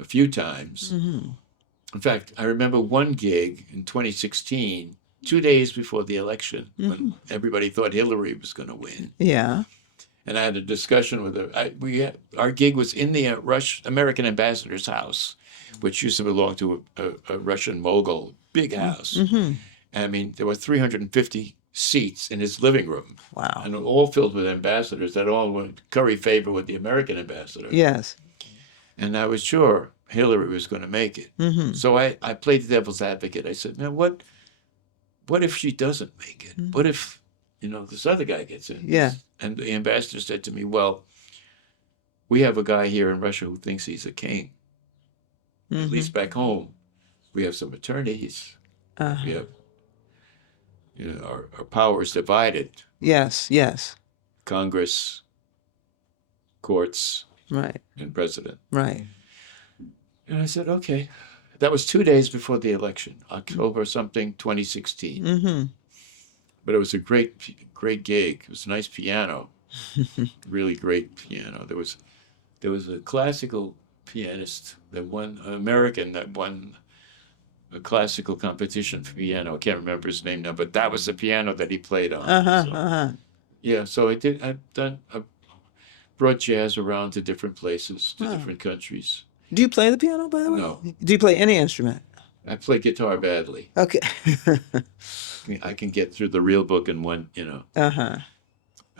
a few times. In fact, I remember one gig in 2016, 2 days before the election, when everybody thought Hillary was going to win. Yeah. And I had a discussion with her. Our gig was in the American ambassador's house, which used to belong to a Russian mogul, big house. There were 350 seats in his living room. Wow. And all filled with ambassadors that all would curry favor with the American ambassador. Yes. And I was sure Hillary was going to make it. Mm-hmm. So I played the devil's advocate. I said, now what if she doesn't make it? Mm-hmm. What if, this other guy gets in? Yeah. And the ambassador said to me, well, we have a guy here in Russia who thinks he's a king. Mm-hmm. At least back home, we have some attorneys. We have, our power is divided. Yes, yes. Congress, courts, right, and president. Right. And I said, okay. That was 2 days before the election, October something, 2016. Mm-hmm. But it was a great gig. It was a nice piano, really great piano. There was a classical pianist that won, an American that won a classical competition for piano. I can't remember his name now, but that was the piano that he played on. Yeah, so I brought jazz around to different places, to different countries. Do you play the piano, by the way? No. Do you play any instrument? I play guitar badly. Okay. I can get through the real book in one,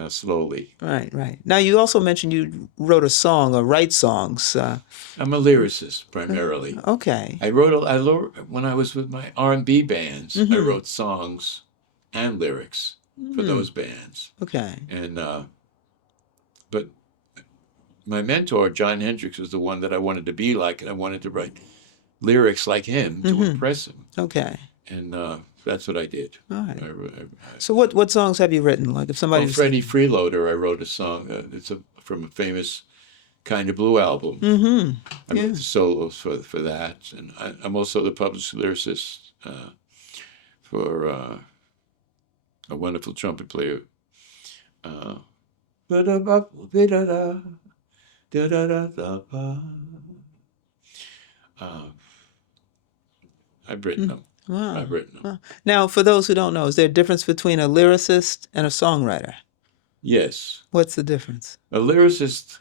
slowly. Right. Now, you also mentioned you wrote a song or write songs. I'm a lyricist primarily. Okay. I wrote when I was with my R&B bands. I wrote songs and lyrics for those bands. Okay. And but my mentor John Hendricks was the one that I wanted to be like, and I wanted to write lyrics like him to impress him. Okay. And that's what I did. All right. So what songs have you written? Like if somebody Freddie Freeloader, I wrote a song. It's from a famous Kind of Blue album. I wrote the solos for that, and I'm also the published lyricist for a wonderful trumpet player. I've written them. Wow. I've written them. Wow. Now, for those who don't know, is there a difference between a lyricist and a songwriter? Yes. What's the difference? A lyricist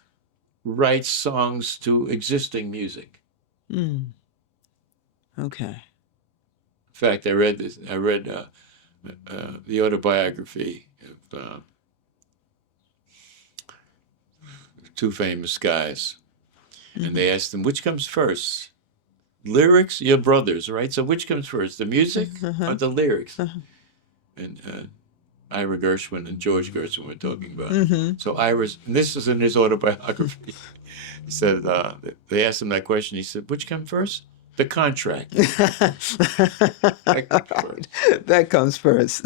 writes songs to existing music. Okay. In fact, I read the autobiography of two famous guys, and they asked them, which comes first? Lyrics? Your brothers, right? So which comes first, the music or the lyrics? And Ira Gershwin and George Gershwin were talking about. So and this is in his autobiography. He said, they asked him that question. He said, which comes first? The contract. That comes first.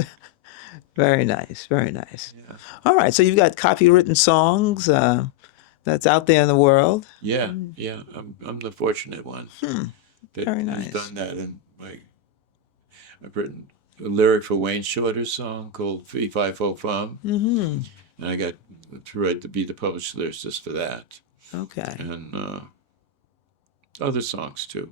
Very nice. Very nice. Yeah. All right. So you've got copywritten songs that's out there in the world. Yeah. I'm the fortunate one. Very nice. Who's done that. And I've written a lyric for Wayne Shorter's song called 350 Fum. And I got to be the published lyricist for that. Okay. And other songs too.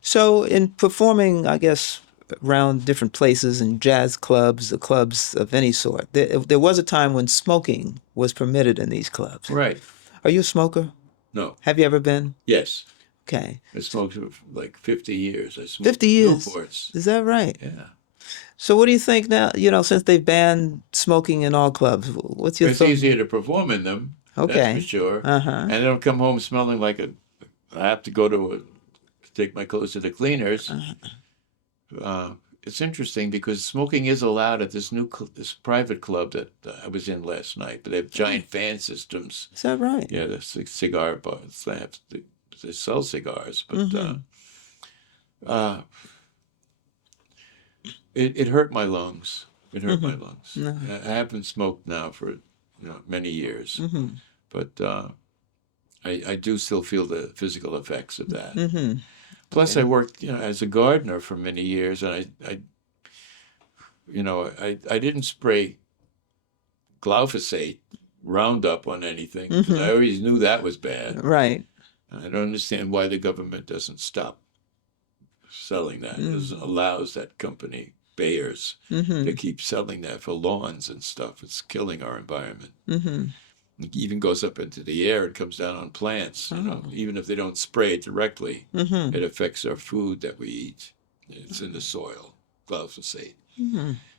So in performing, I guess, around different places and jazz clubs, or clubs of any sort, there was a time when smoking was permitted in these clubs. Right. Are you a smoker? No. Have you ever been? Yes. Okay. I smoked for like 50 years. I smoked 50 years? Newports. Is that right? Yeah. So what do you think now, since they've banned smoking in all clubs, what's your It's thought? easier to perform in them. Okay. That's for sure. And I don't come home smelling like I have to go to take my clothes to the cleaners. It's interesting because smoking is allowed at this this private club that I was in last night, but they have giant fan systems. Is that right? Yeah, the cigar bars. They sell cigars, but it hurt my lungs. It hurt my lungs. I haven't smoked now for many years, but I do still feel the physical effects of that. Plus, I worked as a gardener for many years, and I didn't spray glyphosate, Roundup on anything because I always knew that was bad. Right. I don't understand why the government doesn't stop selling that. It allows that company, Bayer's, to keep selling that for lawns and stuff. It's killing our environment. It even goes up into the air and comes down on plants. Even if they don't spray it directly, it affects our food that we eat. It's in the soil, glyphosate.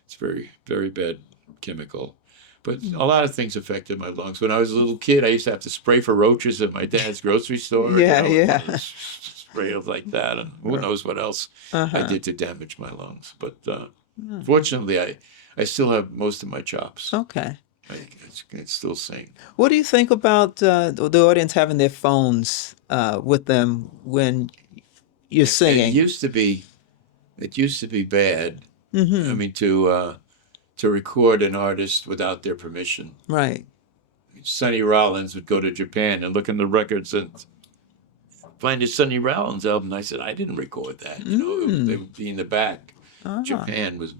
It's very, very bad chemical. But a lot of things affected my lungs. When I was a little kid, I used to have to spray for roaches at my dad's grocery store. Yeah, you know, yeah. Spray it like that, and who knows what else I Uh-huh. did to damage my lungs. But fortunately, I still have most of my chops. Okay. I can still sing. What do you think about the audience having their phones with them when you're It singing? used to be bad. Mm-hmm. I mean, to record an artist without their permission. Right. Sonny Rollins would go to Japan and look in the records and find a Sonny Rollins album. I said, I didn't record that. You know, they would be in the back. Ah. Japan was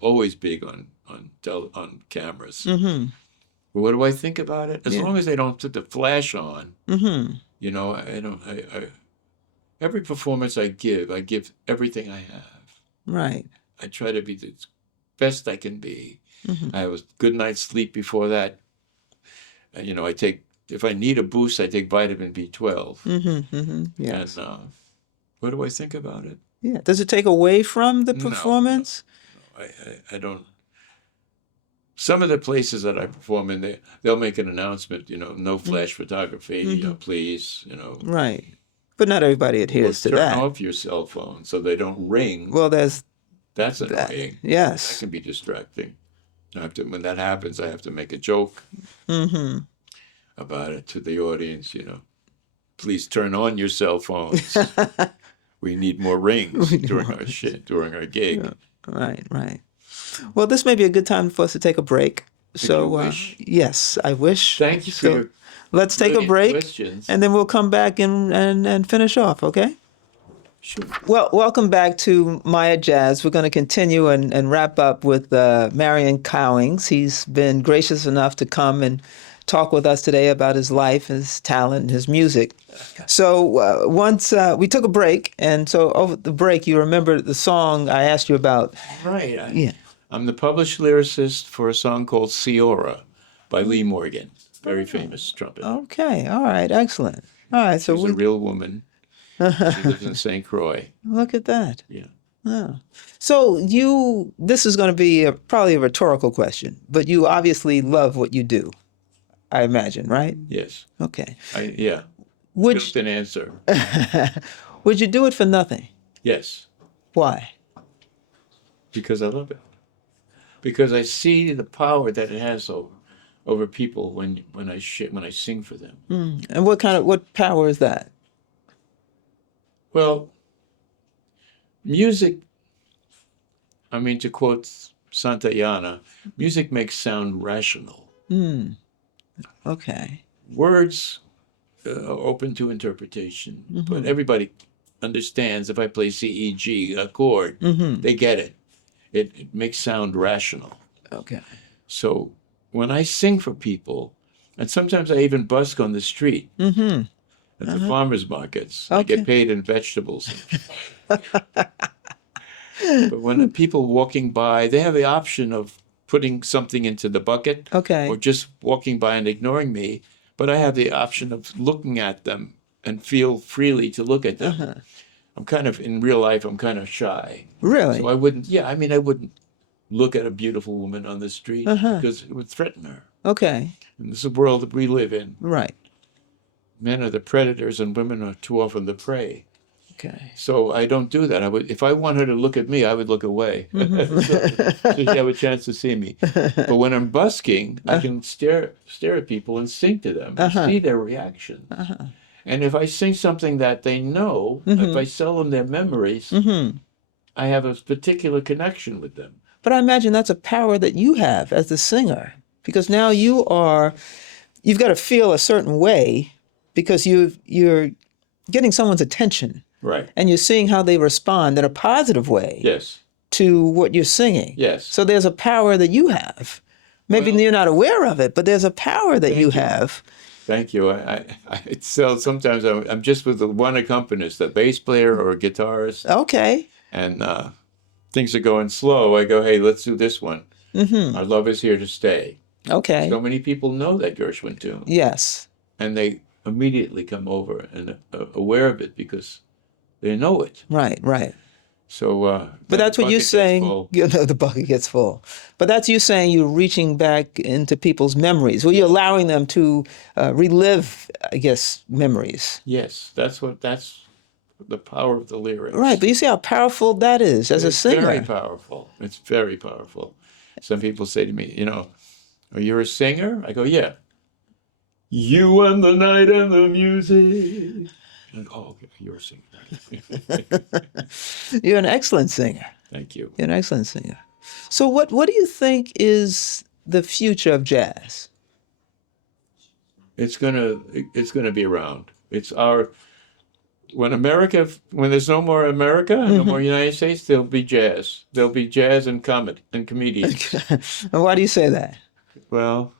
always big on cameras. Mm-hmm. But what do I think about it? As Yeah. long as they don't put the flash on, Mm-hmm. you know, every performance I give everything I have. Right. I try to be the best I can be. Mm-hmm. I have a good night's sleep before that. You know, if I need a boost, I take vitamin B12. Mm-hmm. Mm-hmm. Yes. And what do I think about it? Yeah. Does it take away from the No. performance? I don't. Some of the places that I perform in, they'll make an announcement, you know, no flash photography, please, you know. Right. But not everybody adheres to Turn that. off your cell phone so they don't ring. Well, there's That's that. annoying. That Yes. can be distracting. When that happens, I have to make a joke Mm-hmm. about it to the audience, you know. Please turn on your cell phones. We need more rings during our gig. Yeah. Right. Right. Well, this may be a good time for us to take a break. So, wish? yes, I wish. Thank you for So, your let's take a brilliant break, questions. and then we'll come back and finish off. Okay. Sure. Well, welcome back to Maya Jazz. We're going to continue and wrap up with Marion Cowings. He's been gracious enough to come and talk with us today about his life, his talent, and his music. So once we took a break, and so over the break, you remember the song I asked you about. Right. Yeah. I'm the published lyricist for a song called Ciora by Lee Morgan, very famous trumpeter. Okay. All right. Excellent. All right. So She's a real woman. She lives in St. Croix. look at that. Yeah. Oh. So this is going to be probably a rhetorical question, but you obviously love what you do, I imagine, right? Yes. Okay. Yeah. Would Just an answer. would you do it for nothing? Yes. Why? Because I love it. Because I see the power that it has over people when I sing for them. And what power is that? Well, music, I mean, to quote Santayana, music makes sound rational. Okay. Words are open to interpretation, but everybody understands if I play C, E, G, a chord, they get it. It makes sound rational. Okay. So when I sing for people, and sometimes I even busk on the street at the farmers markets, I Okay. get paid in vegetables. But when the people walking by, they have the option of putting something into the bucket Okay. or just walking by and ignoring me. But I have the option of looking at them and feel freely to look at them. In real life, I'm kind of shy. Really? So I wouldn't look at a beautiful woman on the street because it would threaten her. Okay. And this is a world that we live in. Right. Men are the predators and women are too often the prey. Okay. So I don't do that. If I want her to look at me, I would look away. So she have a chance to see me. But when I'm busking, I can stare at people and sing to them and see their reaction. And if I sing something that they know, if I sell them their memories, I have a particular connection with them. But I imagine that's a power that you have as the singer, because now you've got to feel a certain way because you're getting someone's attention. Right. And you're seeing how they respond in a positive way Yes. to what you're singing. Yes. So there's a power that you have. Maybe Well, you're not aware of it, but there's a power that you have. Thank you. So sometimes I'm just with the one accompanist, a bass player or a guitarist, Okay. and things are going slow. I go, hey, let's do this one. Our love is here to stay. Okay. So many people know that Gershwin tune, Yes. and they immediately come over and aware of it because they know it. Right. Right. So, But that's what you're bucket gets saying. full. You know, the bucket gets full. But that's you saying you're reaching back into people's memories. Well, you're allowing them to relive, I guess, memories. Yes, that's the power of the lyrics. Right. But you see how powerful that is as a It's singer. very powerful. It's very powerful. Some people say to me, are you a singer? I go, yeah. You and the night and the music. And, oh, okay, you're a singer. You're an excellent singer. Thank you. You're an excellent singer. So what do you think is the future of jazz? It's gonna be around. When there's no more America, no more United States, there'll be jazz. There'll be jazz and comedy and comedians. And why do you say that? Well,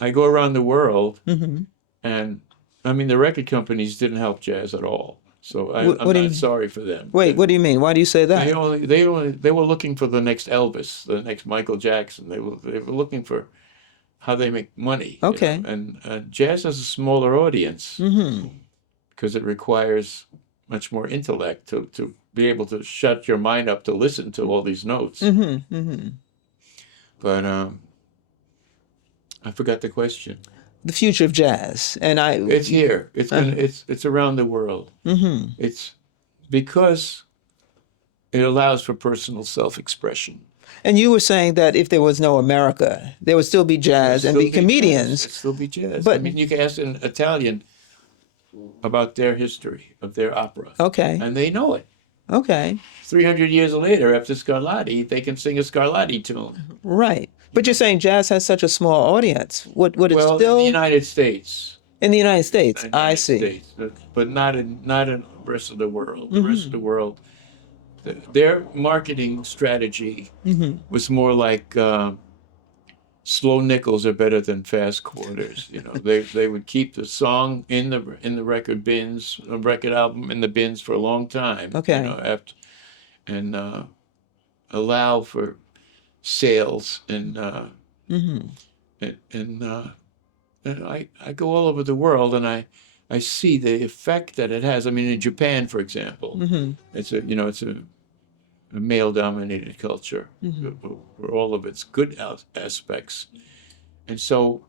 I go around the world, and I mean the record companies didn't help jazz at all. So I'm not sorry for them. Wait, what do you mean? Why do you say that? They were looking for the next Elvis, the next Michael Jackson. They were looking for how they make money. Okay. And jazz has a smaller audience because it requires much more intellect to be able to shut your mind up to listen to all these notes. But I forgot the question. The future of jazz, It's here. It's around the world. It's because it allows for personal self-expression. And you were saying that if there was no America, there would still be jazz and be comedians. There'd still be jazz. But I mean, you can ask an Italian about their history of their opera. Okay. And they know it. Okay. 300 years later, after Scarlatti, they can sing a Scarlatti tune. Right. But you're saying jazz has such a small audience. Would it still in the United States. In the United States? The United I see. States, but not in the rest of the world. The rest of the world, their marketing strategy was more like slow nickels are better than fast quarters. They would keep the song in the record bins, a record album in the bins for a long time. Okay. And allow for sales and I go all over the world and I see the effect that it has. I mean, in Japan, for example, it's a male-dominated culture for all of its good aspects, and so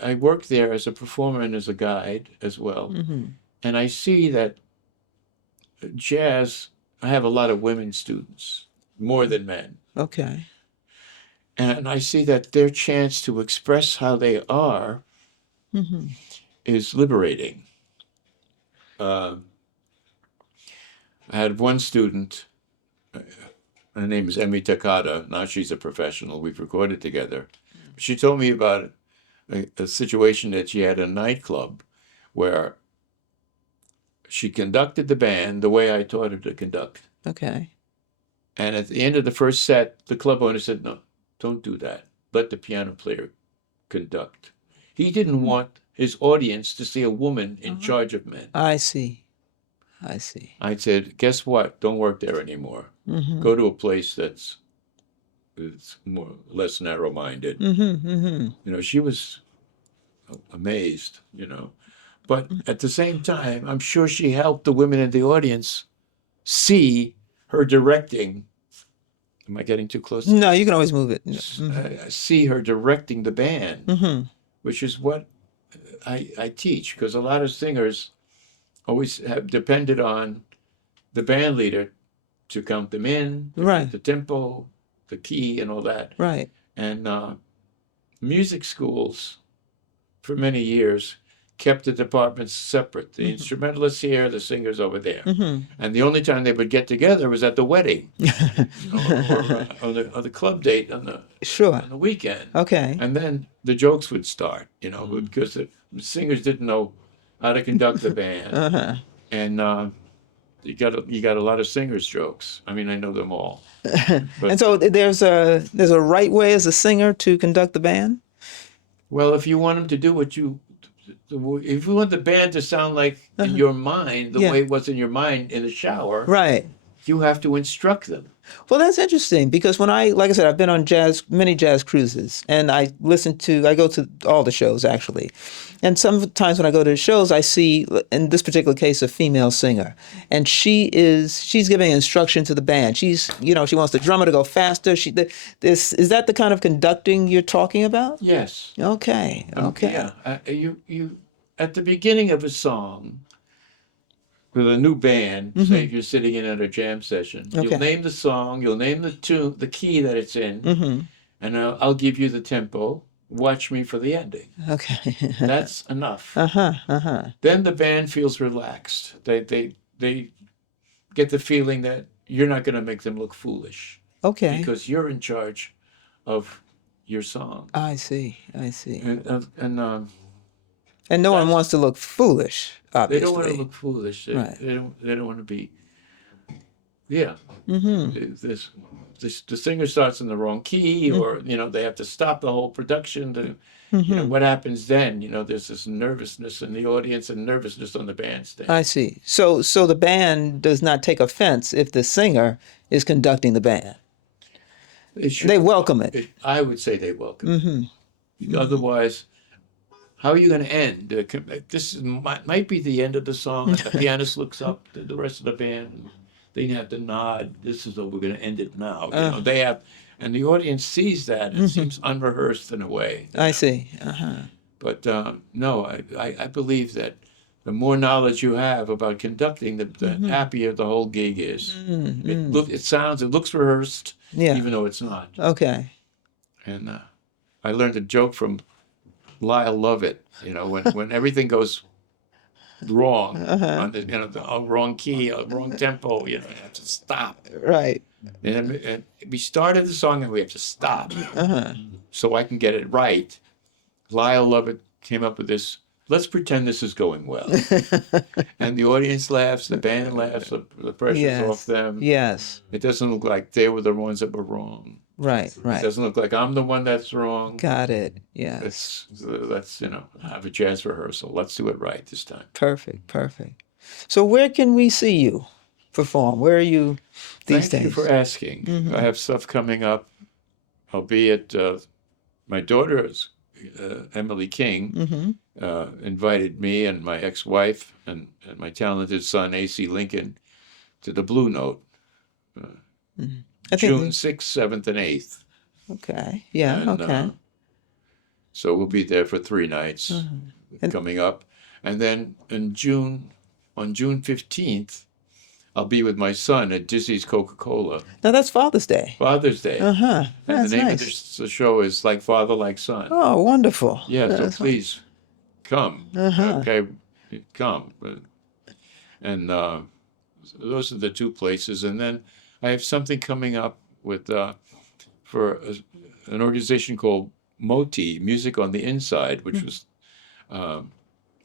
I work there as a performer and as a guide as well, and I see that jazz. I have a lot of women students, more than men. Okay. And I see that their chance to express how they are is liberating. I had one student, her name is Emi Takada. Now she's a professional. We've recorded together. She told me about a situation that she had in a nightclub where she conducted the band the way I taught her to conduct. Okay. And at the end of the first set, the club owner said, no, don't do that. Let the piano player conduct. He didn't want his audience to see a woman in charge of men. I see. I said, guess what? Don't work there anymore. Go to a place that's less narrow-minded. She was amazed, But at the same time, I'm sure she helped the women in the audience see her directing. Am I getting too close? No, you can always move it. See her directing the band, which is what I teach, because a lot of singers always have depended on the band leader to count them in, Right. the tempo, the key, and all that. Right. And music schools, for many years, kept the departments separate. The instrumentalists here, the singers over there. And the only time they would get together was at the wedding or on the club date on the weekend. Okay. And then the jokes would start, because the singers didn't know how to conduct the band. And you got a lot of singers' jokes. I mean, I know them all. But, and so there's a right way as a singer to conduct the band? Well, if you want them to do if you want the band to sound like in your mind, the way it was in your mind in the shower, right, you have to instruct them. Well, that's interesting because like I said, I've been on many jazz cruises, and I go to all the shows actually. And sometimes when I go to the shows, I see, in this particular case, a female singer, and she's giving instruction to the band. She wants the drummer to go faster. Is that the kind of conducting you're talking about? Yes. Okay. Okay. Yeah. You at the beginning of a song with a new band, say if you're sitting in at a jam session, you'll name the song, you'll name the tune, the key that it's in, and I'll give you the tempo. Watch me for the ending. Okay. That's enough. Uh-huh. Then the band feels relaxed. They get the feeling that you're not going to make them look foolish. Okay. Because you're in charge of your song. I see. And no one wants to look foolish, obviously. they don't want to look foolish. Right. They don't want to be. Yeah. The singer starts in the wrong key, or they have to stop the whole production. What happens then? There's this nervousness in the audience and nervousness on the bandstand. I see. So the band does not take offense if the singer is conducting the band. They welcome it. I would say they welcome it. Otherwise, how are you going to end? Might be the end of the song. And the pianist looks up to the rest of the band. They have to nod. This is how we're going to end it now. They have, and the audience sees that. And it seems unrehearsed in a way. I see. But no, I believe that the more knowledge you have about conducting, the happier the whole gig is. It looks rehearsed, even though it's not. Okay. And I learned a joke from Lyle Lovett. When everything goes wrong on the wrong key, wrong tempo, you have to stop. Right. And we started the song and we have to stop so I can get it right. Lyle Lovett came up with this. Let's pretend this is going well. And the audience laughs, the band laughs, the pressure's off them. Yes. It doesn't look like they were the ones that were wrong. Right. It doesn't look like I'm the one that's wrong. Got it. Yes. Let's have a jazz rehearsal. Let's do it right this time. Perfect. So where can we see you perform? Where are you these days? Thank you for asking. I have stuff coming up. I'll be at my daughter's, Emily King, invited me and my ex-wife and my talented son, A.C. Lincoln, to the Blue Note. June 6th, 7th, and 8th. Okay. Yeah. Okay. So we'll be there for 3 nights coming up. And then on June 15th, I'll be with my son at Dizzy's Coca-Cola. Now that's Father's Day. Father's Day. And the name nice. of the show is Like Father, Like Son. Oh, wonderful. Yeah, so please come. Okay, come. And those are the 2 places. And then I have something coming up with for an organization called MOTI, Music on the Inside, which was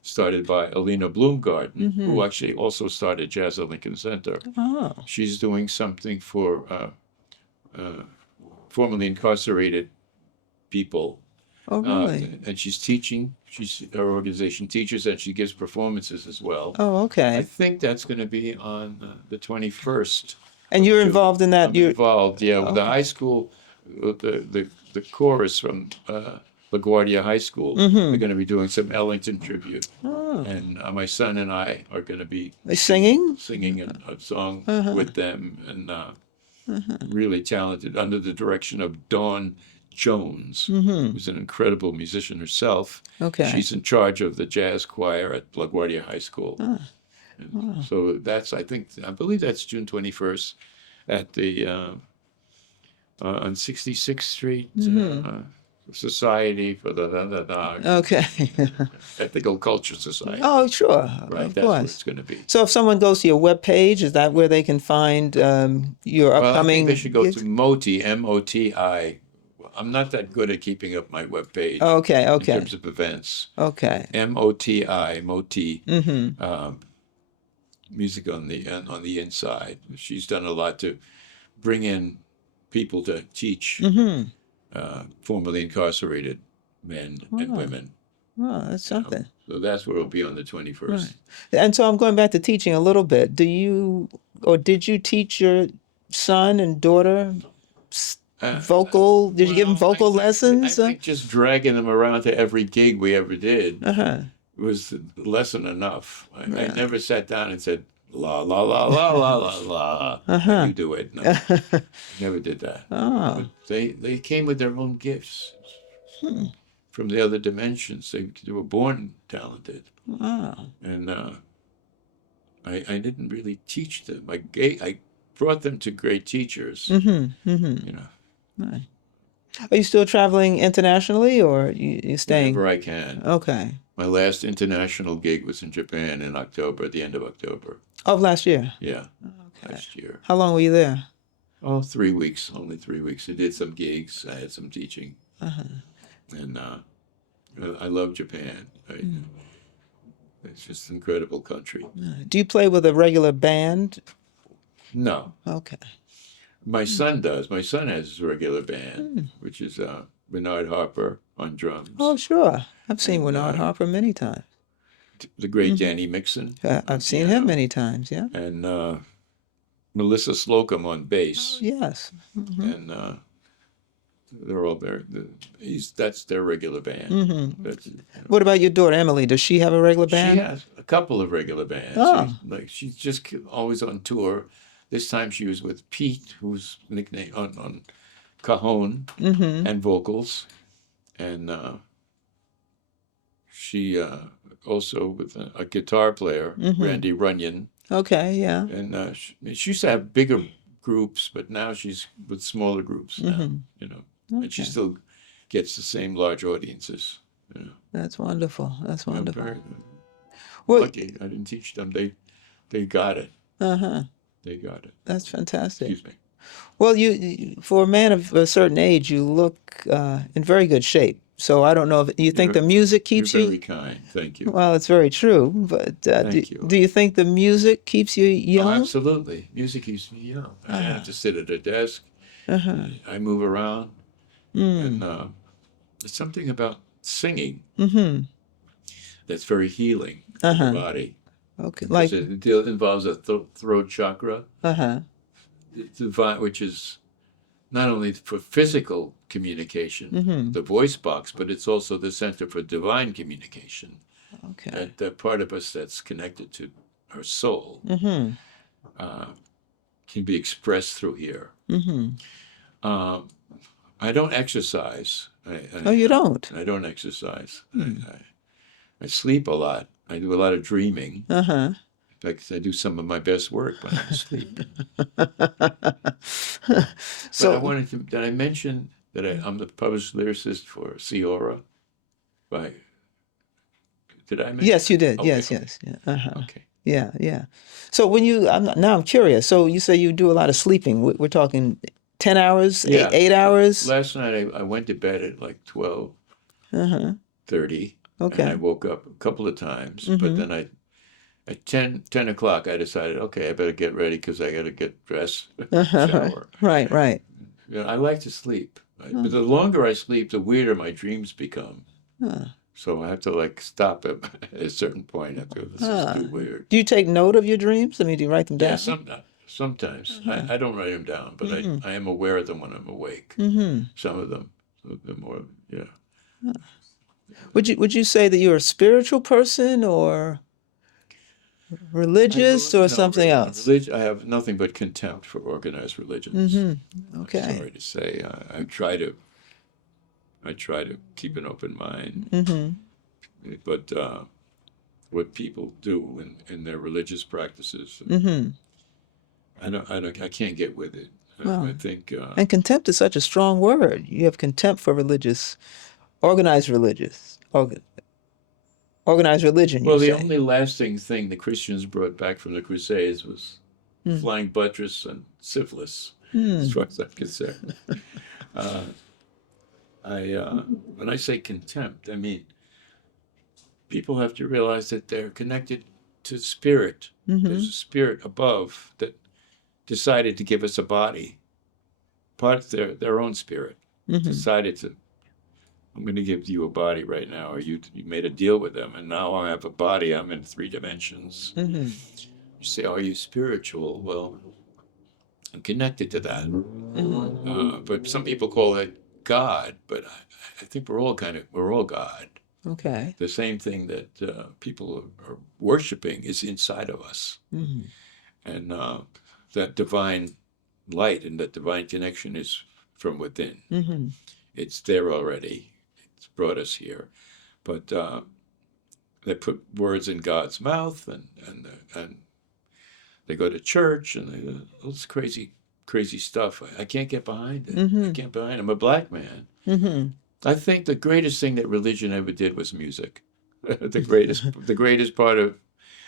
started by Alina Bloomgarden, who actually also started Jazz at Lincoln Center. Oh. She's doing something for formerly incarcerated people. Oh, really? And she's teaching. Her organization teaches, and she gives performances as well. Oh, okay. I think that's going to be on the 21st. And you're involved in that? I'm involved, yeah. With the high school, the chorus from LaGuardia High School, we're going to be doing some Ellington tribute. Oh. And my son and I are going to be singing a song with them, and really talented, under the direction of Dawn Jones, who's an incredible musician herself. Okay. She's in charge of the jazz choir at LaGuardia High School. So I believe that's June 21st at the on 66th Street Society for the Okay. Ethical Culture Society. Oh, sure. Right, Of that's course. what it's going to be. So if someone goes to your webpage, is that where they can find your upcoming? Well, I think they should go gigs? to MOTI, M-O-T-I. I'm not that good at keeping up my webpage. Okay. In terms of events. Okay. M-O-T-I, MOTI. Music on the Inside. She's done a lot to bring in people to teach formerly incarcerated men and women. Oh, that's something. So that's where it'll be on the 21st. Right. And so I'm going back to teaching a little bit. Did you teach your son and daughter vocal? Did you give them Well, vocal lessons? I think just dragging them around to every gig we ever did Uh-huh. was lesson enough. I Right. never sat down and said, la, la, la, la, la, la, la. Uh-huh. You do it. No, never did that. Oh. But they came with their own gifts from the other dimensions. They were born talented. Wow. And I didn't really teach them. I brought them to great teachers. Mm-hmm. Mm-hmm. You know, Right. Are you still traveling internationally, or you staying? whenever I can. Okay. My last international gig was in Japan in October, at the end of October. Of last year? Yeah, Okay. last year. How long were you there? Oh, 3 weeks, only 3 weeks. I did some gigs. I had some teaching. Uh-huh. And I love Japan. It's just an incredible country. Do you play with a regular band? No, Okay. my son does. My son has his regular band, which is Bernard Harper on drums. Oh, sure. I've seen And, Bernard Harper many times. The great Danny Mixon. I've seen him many times, yeah. And Melissa Slocum on bass. Yes. And they're all there. That's their regular band. That's, What about your daughter, Emily? Does she have a regular she band? has a couple of regular bands. Oh. She's just always on tour. This time she was with Pete, who's nicknamed on cajon and vocals, and she also with a guitar player, Randy Runyon. Okay, yeah. And she used to have bigger groups, but now she's with smaller groups now, you know. And she Okay. still gets the same large audiences, you know. That's wonderful. That's I'm wonderful. very Well, lucky. I didn't teach them. They got it. uh-huh. They got it. That's fantastic. Excuse me. Well, for a man of a certain age, you look in very good shape. So I don't know if you think the music keeps You're you. very kind. Thank you. Well, it's very true. But Thank you. do you think the music keeps you Oh, young? absolutely. Music keeps me young. I don't have to sit at a desk. Uh-huh. I move around. And there's something about singing that's very healing to the body. Okay. Because Like, it involves a throat chakra, which is not only for physical communication, the voice box, but it's also the center for divine communication. okay. That part of us that's connected to our soul can be expressed through here. I don't exercise. Oh, you don't? I don't exercise. I sleep a lot. I do a lot of dreaming. Uh-huh. In fact, I do some of my best work when I'm asleep. So, But I wanted to. Did I mention that I'm the published lyricist for Ciora? Did I mention? yes, you did. Okay, Yes, okay. yes. Yeah. Uh-huh. Okay. Yeah, yeah. So now I'm curious. So you say you do a lot of sleeping. We're talking 10 hours, Yeah. 8 hours? Last night I went to bed at like 12:30, Okay. and I woke up a couple of times. But then at 10 o'clock, I decided, okay, I better get ready because I got to get dressed, shower. Right, right. You know, I like to sleep. But the longer I sleep, the weirder my dreams become. So I have to like stop at a certain point. I go, this is too weird. Do you take note of your dreams? I mean, do you write them down? Yeah, sometimes. I don't write them down, but I am aware of them when I'm awake. Some of them. The more, yeah. Would you say that you're a spiritual person or religious or No, something else? I have nothing but contempt for organized religions. Okay. I'm sorry to say. I try to keep an open mind. But what people do in their religious practices, I can't get with it. I think. And contempt is such a strong word. You have contempt for organized religion. Well, you the say. only lasting thing the Christians brought back from the Crusades was flying buttress and syphilis, as far as I'm concerned. When I say contempt, I mean people have to realize that they're connected to spirit. There's a spirit above that decided to give us a body. Part of their own spirit decided to. I'm going to give you a body right now, or you made a deal with them, and now I have a body. I'm in 3 dimensions. You say, "Are you spiritual?" Well, I'm connected to that. But some people call it God, but I think we're all God. Okay. The same thing that people are worshiping is inside of us. Mm-hmm. And that divine light and that divine connection is from within. Mm-hmm. It's there already. It's brought us here. But they put words in God's mouth, and they go to church, and they all this crazy stuff. I can't get behind it. Mm-hmm. I can't behind it. I'm a black man. Mm-hmm. I think the greatest thing that religion ever did was music. the greatest part of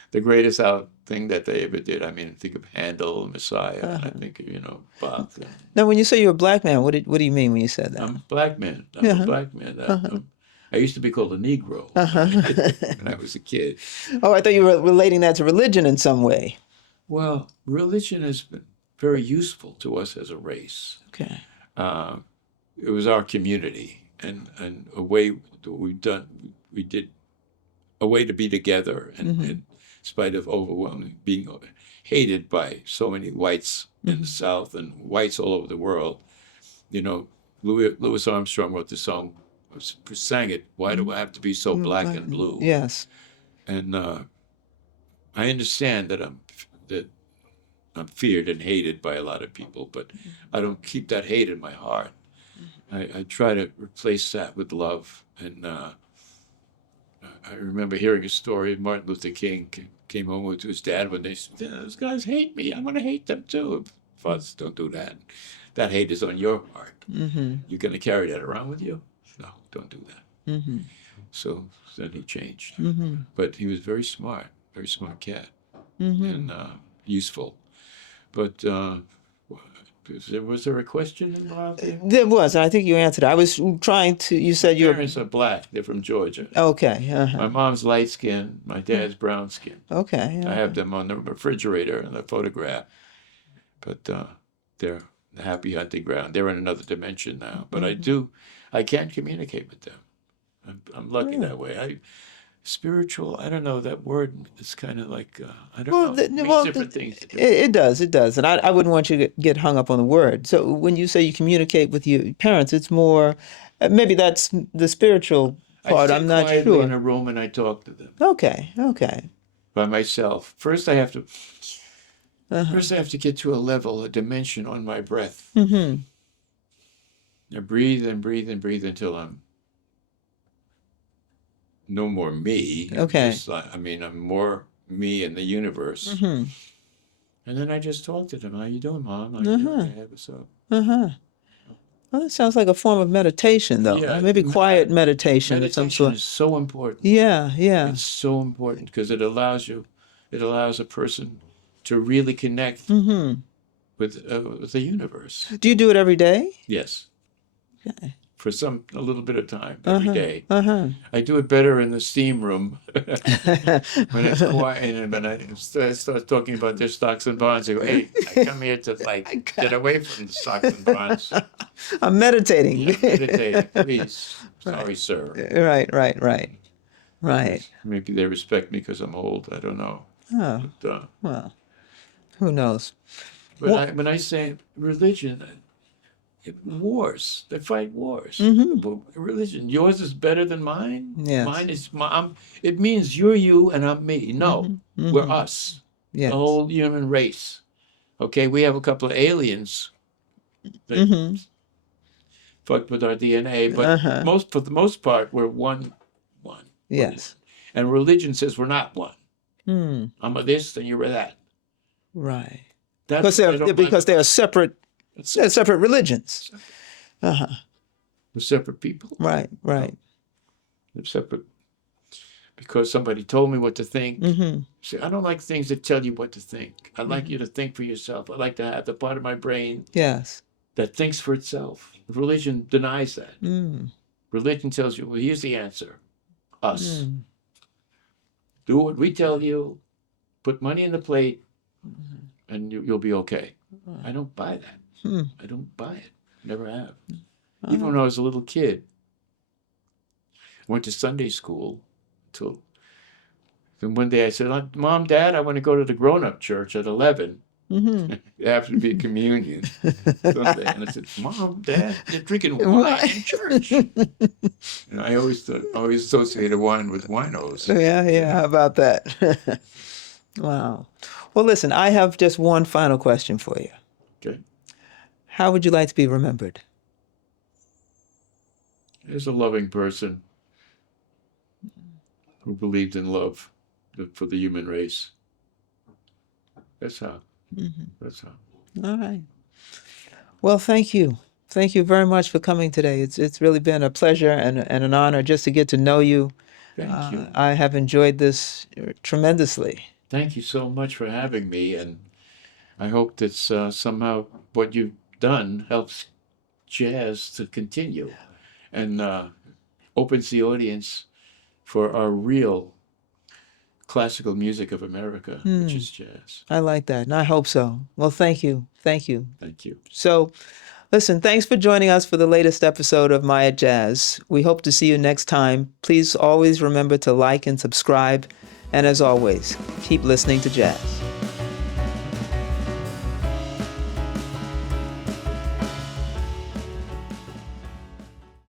the greatest out thing that they ever did. I mean, think of Handel, Messiah. And I think of Bach. Now, when you say you're a black man, what do you mean when you said that? I'm a black man. I'm a black man. I used to be called a Negro when I was a kid. Oh, I thought you were relating that to religion in some way. Well, religion has been very useful to us as a race. Okay. It was our community, and a way that we did a way to be together, and in spite of overwhelming being hated by so many whites in the South and whites all over the world. Louis Armstrong wrote the song, sang it. Why do I have to be so black and blue? Yes. And I understand that I'm feared and hated by a lot of people, but I don't keep that hate in my heart. I try to replace that with love. And I remember hearing a story. Martin Luther King came home with his dad when they said, "Those guys hate me. I'm going to hate them too." Fathers, don't do that. That hate is on your heart. Mm-hmm. You're going to carry that around with you? No, don't do that. Mm-hmm. So then he changed. Mm-hmm. But he was very smart cat, and useful. But was there a question involved there? There was, and I think you answered it. I was trying to, you said My parents are black. They're from Georgia. Okay. My mom's light skin, my dad's brown skin. Okay. I have them on the refrigerator in the photograph. But they're the happy hunting ground. They're in another dimension now. But I can communicate with them. I'm lucky that way. Spiritual, I don't know, that word is kind of like, I don't know, it means different things. It does. And I wouldn't want you to get hung up on the word. So when you say you communicate with your parents, it's more, maybe that's the spiritual part. I'm not sure. I sit quietly in a room and I talk to them. Okay. By myself. First I have to get to a dimension on my breath. Mm-hmm. I breathe and breathe and breathe until I'm no more me. Okay. I'm more me in the universe. Mm-hmm. And then I just talk to them. How you doing, Mom? How you doing, Dad? What's up? Well, that sounds like a form of meditation, though. Yeah, maybe quiet meditation of some sort. Meditation is so important. Yeah. It's so important because it allows a person to really connect with the universe. Do you do it every day? Yes. Okay. For a little bit of time every day. I do it better in the steam room when it's quiet. And when I start talking about their stocks and bonds, I go, "Hey, I come here to get away from the stocks and bonds. I'm meditating. Yeah, meditating, please. Sorry, sir." Right. Maybe they respect me because I'm old. I don't know. Oh, but, well, who knows? When I say religion. Wars. They fight wars. Mm-hmm. Religion. Yours is better than mine. Yes. Mine is it means you're you and I'm me. No, we're us. Yes. The whole human race. Okay, we have a couple of aliens that fucked with our DNA, but for the most part, we're one. Yes. And religion says we're not one. I'm a this and you're a that. Right. Because they are separate. They're separate religions. They're separate people. Right. They're separate because somebody told me what to think. See, I don't like things that tell you what to think. I like you to think for yourself. I like to have the part of my brain that thinks for itself. Religion denies that. Religion tells you, well, here's the answer. Us. Do what we tell you. Put money in the plate and you'll be okay. I don't buy that. I don't buy it. Never have. Even when I was a little kid. I went to Sunday school then one day I said, "Mom, Dad, I want to go to the grown-up church at 11. It happened to be communion Sunday. And I said, Mom, Dad, they're drinking wine in church. And I always associated wine with winos. Yeah. How about that? Wow. Well, listen, I have just one final question for you. Okay. How would you like to be remembered? As a loving person who believed in love for the human race. That's how. That's how. All right. Well, thank you. Thank you very much for coming today. It's really been a pleasure and an honor just to get to know you. Thank you. I have enjoyed this tremendously. Thank you so much for having me, and I hope that somehow what you've done helps jazz to continue and opens the audience for our real classical music of America, which is jazz. I like that, and I hope so. Well, thank you. Thank you. Thank you. So, listen, thanks for joining us for the latest episode of My at Jazz. We hope to see you next time. Please always remember to like and subscribe. And as always, keep listening to jazz.